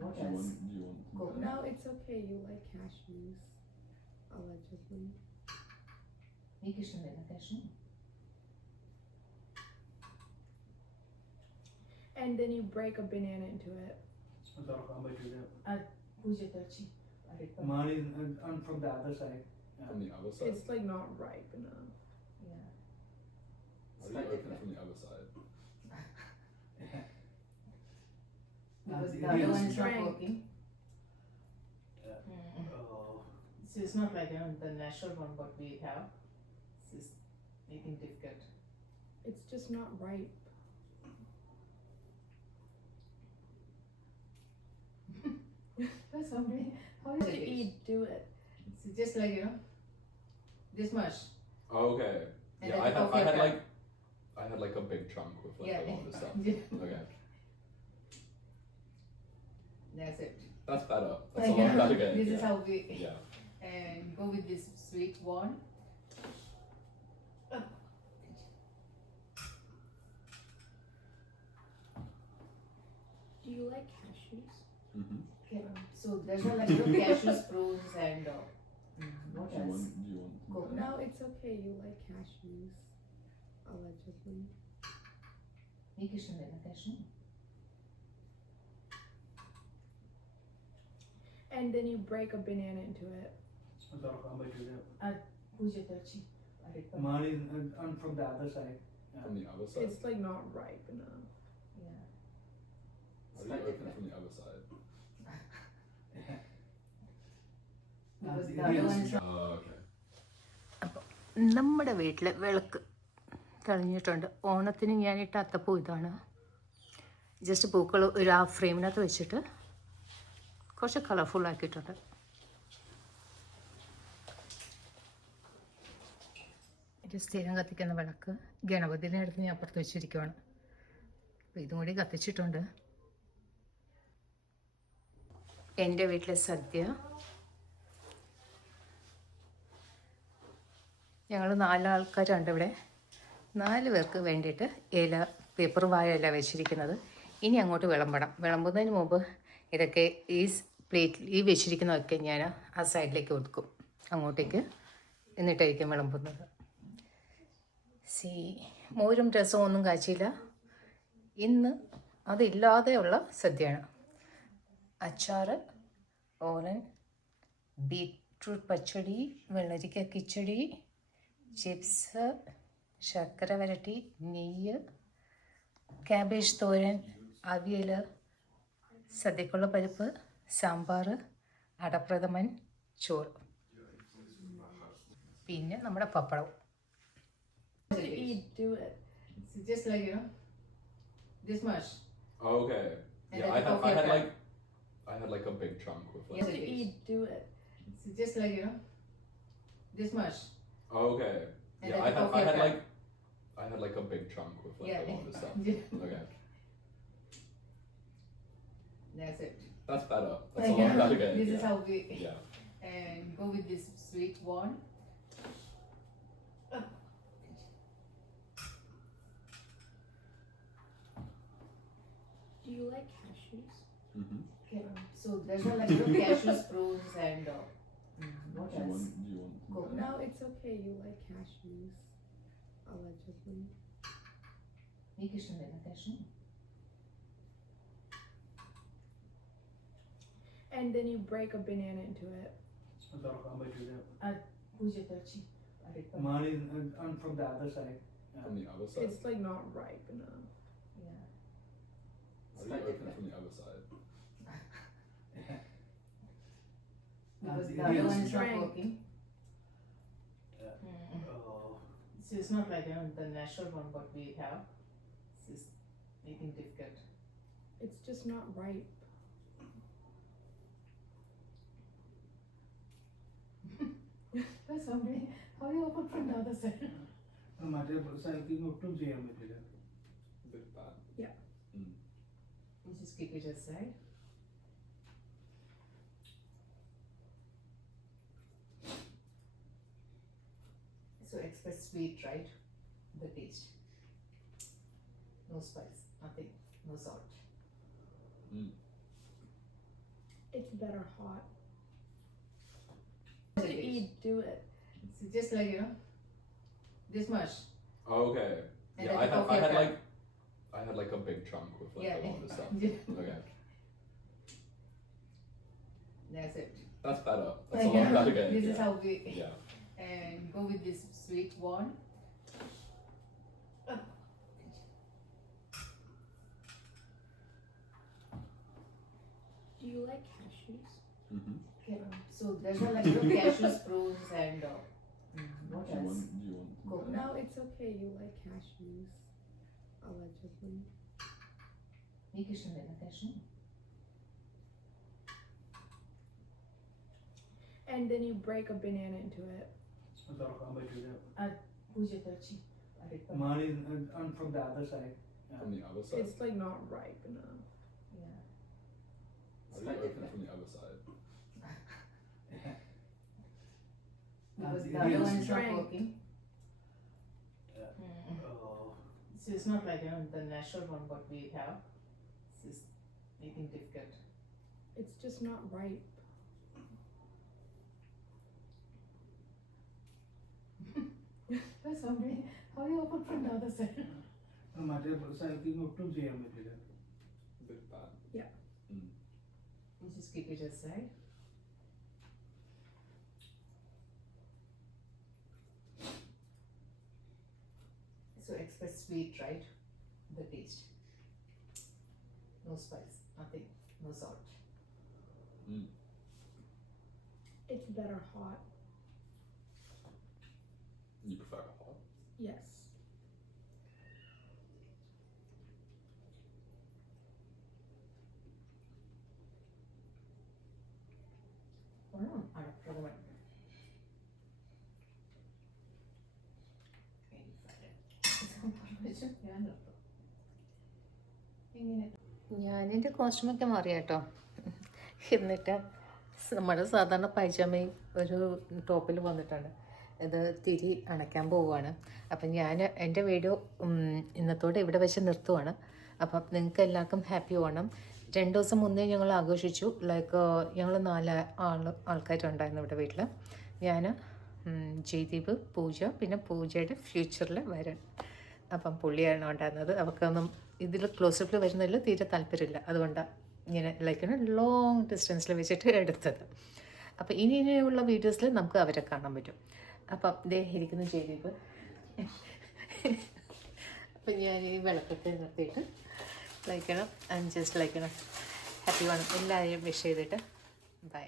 what Do you else? want? Do you want? Coconut. No, it's okay. You like cashews. Allegedly. నీకు ఇష్టం లేదా cashew? And then you break a banana into it. തുറക്കാൻ പറ്റില്ല. పూజ వచ్చి Mine is from the other side. From the other side. It's like not ripe enough. Yeah. How do you open it from the other side? Because it the other is one is not strength. working. Yeah. Mm. Oh. So it's not like the natural one what we have. This is making difficult. It's just not ripe. That's wondering how To eat, do it. So just like this much. Okay. And Yeah, then I coffee had cup. like a big chunk with like Yeah. a lot of stuff. Yeah. Okay. That's it. That's better. That's a lot better game. This yeah. is how we Yeah. and go with this sweet one. Do you like cashews? Mm-hmm. Okay. So there's a like cashews, prunes, and what Do you else? want? Do you want? Coconut. No, it's okay. You like cashews. Allegedly. నీకు ఇష్టం లేదా cashew? And then you break a banana into it. തുറക്കാൻ പറ്റില്ല. పూజ వచ్చి Mine is from the other side. From the other side. It's like not ripe enough. Yeah. How do you open it from the other side? Because it the other is one is not. Oh, okay. നമ്മുടെ വീട്ടിലെ വിളക്ക് തെളിഞ്ഞിട്ടുണ്ട്. ഓണത്തിന് ഞാനിട്ട അത്തപ്പൂ ഇതാണ്. ജസ്റ്റ് പൂക്കൾ ഒരു ആ ഫ്രെയിമിനകത്ത് വെച്ചിട്ട് കുറച്ച് കളർഫുൾ ആക്കിയിട്ടുണ്ട്. ഇത് സ്ഥിരം കത്തിക്കുന്ന വിളക്ക് ഗണപതിനെ അടുത്ത് ഞാൻ അപ്പുറത്ത് വെച്ചിരിക്കുവാണ്. അപ്പോൾ ഇതും കൂടി കത്തിച്ചിട്ടുണ്ട്. എൻ്റെ വീട്ടിലെ സദ്യ ഞങ്ങൾ 4 ആൾക്കാരുണ്ട് ഇവിടെ. 4 പേർക്ക് വേണ്ടിയിട്ട് ഇല പേപ്പർ വാഴ ഇല വെച്ചിരിക്കുന്നത്. ഇനി അങ്ങോട്ട് വിളമ്പണം. വിളമ്പുന്നതിന് മുമ്പ് ഇതൊക്കെ ഈ പ്ലേറ്റിൽ വെച്ചിരിക്കുന്നതൊക്കെ ഞാൻ ആ സൈഡിലേക്ക് ഒതുക്കും, അങ്ങോട്ടേക്ക്, എന്നിട്ടായിരിക്കും വിളമ്പുന്നത്. മോരും രസവും ഒന്നും കാച്ചില്ല. ഇന്ന് അതില്ലാതെയുള്ള സദ്യയാണ്. അച്ചാറ്, ഓലൻ, ബീറ്റ്റൂട്ട് പച്ചടി, വെള്ളരിക്ക കിച്ചടി, ചിപ്സ്, ശർക്കര വരട്ടി, നെയ്യ്, ക്യാബേജ് തോരൻ, അവിയൽ, സദ്യക്കുള്ള പരിപ്പ്, സാമ്പാർ, അടപ്രഥമൻ, ചോറ്, പിന്നെ നമ്മുടെ പപ്പടവും. Do it. It's just like, this much. Oh, okay. And Yeah, then I had coffee cup. like a big chunk with like. Yes, it is. Do it. It's just like, this much. Oh, okay. And Yeah, then I had coffee cup. like a big chunk with like Yeah. a lot of stuff. Okay, That's it. that's better. That's a lot better. Again. This yeah. is how we Yeah. go with this sweet one. Do you like cashews? Mm-hmm. Okay. So there's a like cashews, prunes, and what else? Do you want? Coconut. No, it's okay. You like cashews. Allegedly. എനിക്ക് ഇഷ്ടമില്ല cashew. And then you break a banana into it. അത് തുറക്കാൻ പറ്റൂല. പൂജ കഴിച്ചു. Mine is from the other side. From the other side. It's like not ripe enough. Yeah. How do you open it from the other side? Because the the other other one is not strength. working. Yeah. Oh. So it's not like the natural one what we have. This is making difficult. It's just not ripe. That's something. How do you open from the other side? മറ്റേ സൈക്കിൾ ഒട്ടും ചെയ്യാൻ പറ്റില്ല. Bit bad. You just keep it aside. So express sweet, right? The taste. No spice, nothing, no salt. It's better hot. It To is. eat, do it. So just like this much. Oh, okay. And Yeah, then I coffee had cup. like a big chunk with like Yeah. a lot of stuff. Okay, That's it. that's better. That's a lot better. Again. This Yeah. is how we Yeah. go with this sweet one. Do you like cashews? Mm-hmm. Okay. So there's a like cashews, prunes, and what Do you else? want? Coconut. No, it's okay. You like cashews. Allegedly. എനിക്ക് ഇഷ്ടമില്ല cashew. And then you break a banana into it. അത് തുറക്കാൻ പറ്റൂല. പൂജ കഴിച്ചു. Mine is from the other side. From the other side. It's like not ripe enough. Yeah. How do you open it from the other side? Because the the other other one is not strength. working. Yeah. Oh. So it's not like the natural one what we have. This is making difficult. It's just not ripe. That's something. How do you open from the other side? മറ്റേ സൈക്കിൾ ഒട്ടും ചെയ്യാൻ പറ്റില്ല. Bit bad. You just keep it aside. So express sweet, right? The taste. No spice, nothing, no salt. It's better hot. You prefer it hot? Yes. അടപ്രഥമൻ. ഞാനെൻ്റെ കോസ്റ്റ്യൂമൊക്കെ മാറി കേട്ടോ. എന്നിട്ട് നമ്മുടെ സാധാരണ പൈജാമയും ഒരു ടോപ്പിൽ വന്നിട്ടുണ്ട്. ഇത് തിരി അണയ്ക്കാൻ പോവുകയാണ്. അപ്പം ഞാൻ എൻ്റെ വീഡിയോ ഇന്നത്തോടെ ഇവിടെ വെച്ച് നിർത്തുവാണ്. അപ്പം നിങ്ങൾക്ക് എല്ലാവർക്കും ഹാപ്പി ഓണം. 2 ദിവസം മുന്നേ ഞങ്ങൾ ആഘോഷിച്ചു. ലൈക്ക് ഞങ്ങൾ 4 ആൾക്കാരുണ്ടായിരുന്നു ഇവിടെ വീട്ടിൽ. ഞാൻ, ജയ്ദീപ്, പൂജ, പിന്നെ പൂജയുടെ ഫ്യൂച്ചറിൽ വരൻ. അപ്പം പുള്ളിയാണ് ഉണ്ടായിരുന്നത്. അവൾക്കൊന്നും ഇതിൽ ക്ലോസപ്പിൽ വരുന്നതിൽ തീരെ താല്പര്യമില്ല. അതുകൊണ്ടാണ് ഇങ്ങനെ ലൈക്ക് ലോങ് ഡിസ്റ്റൻസിൽ വെച്ചിട്ട് എടുത്തത്. അപ്പോൾ ഇനിയുള്ള വീഡിയോസിൽ നമുക്ക് അവരെ കാണാൻ പറ്റും. അപ്പം ദേ ഇരിക്കുന്ന ജയ്ദീപ്. അപ്പം ഞാൻ ഈ വിളക്കൊക്കെ നിർത്തിയിട്ട് ലൈക്കണം, ജസ്റ്റ് ലൈക്കണം, ഹാപ്പി വേണം എല്ലാവരെയും വിഷ് ചെയ്തിട്ട് ബൈ.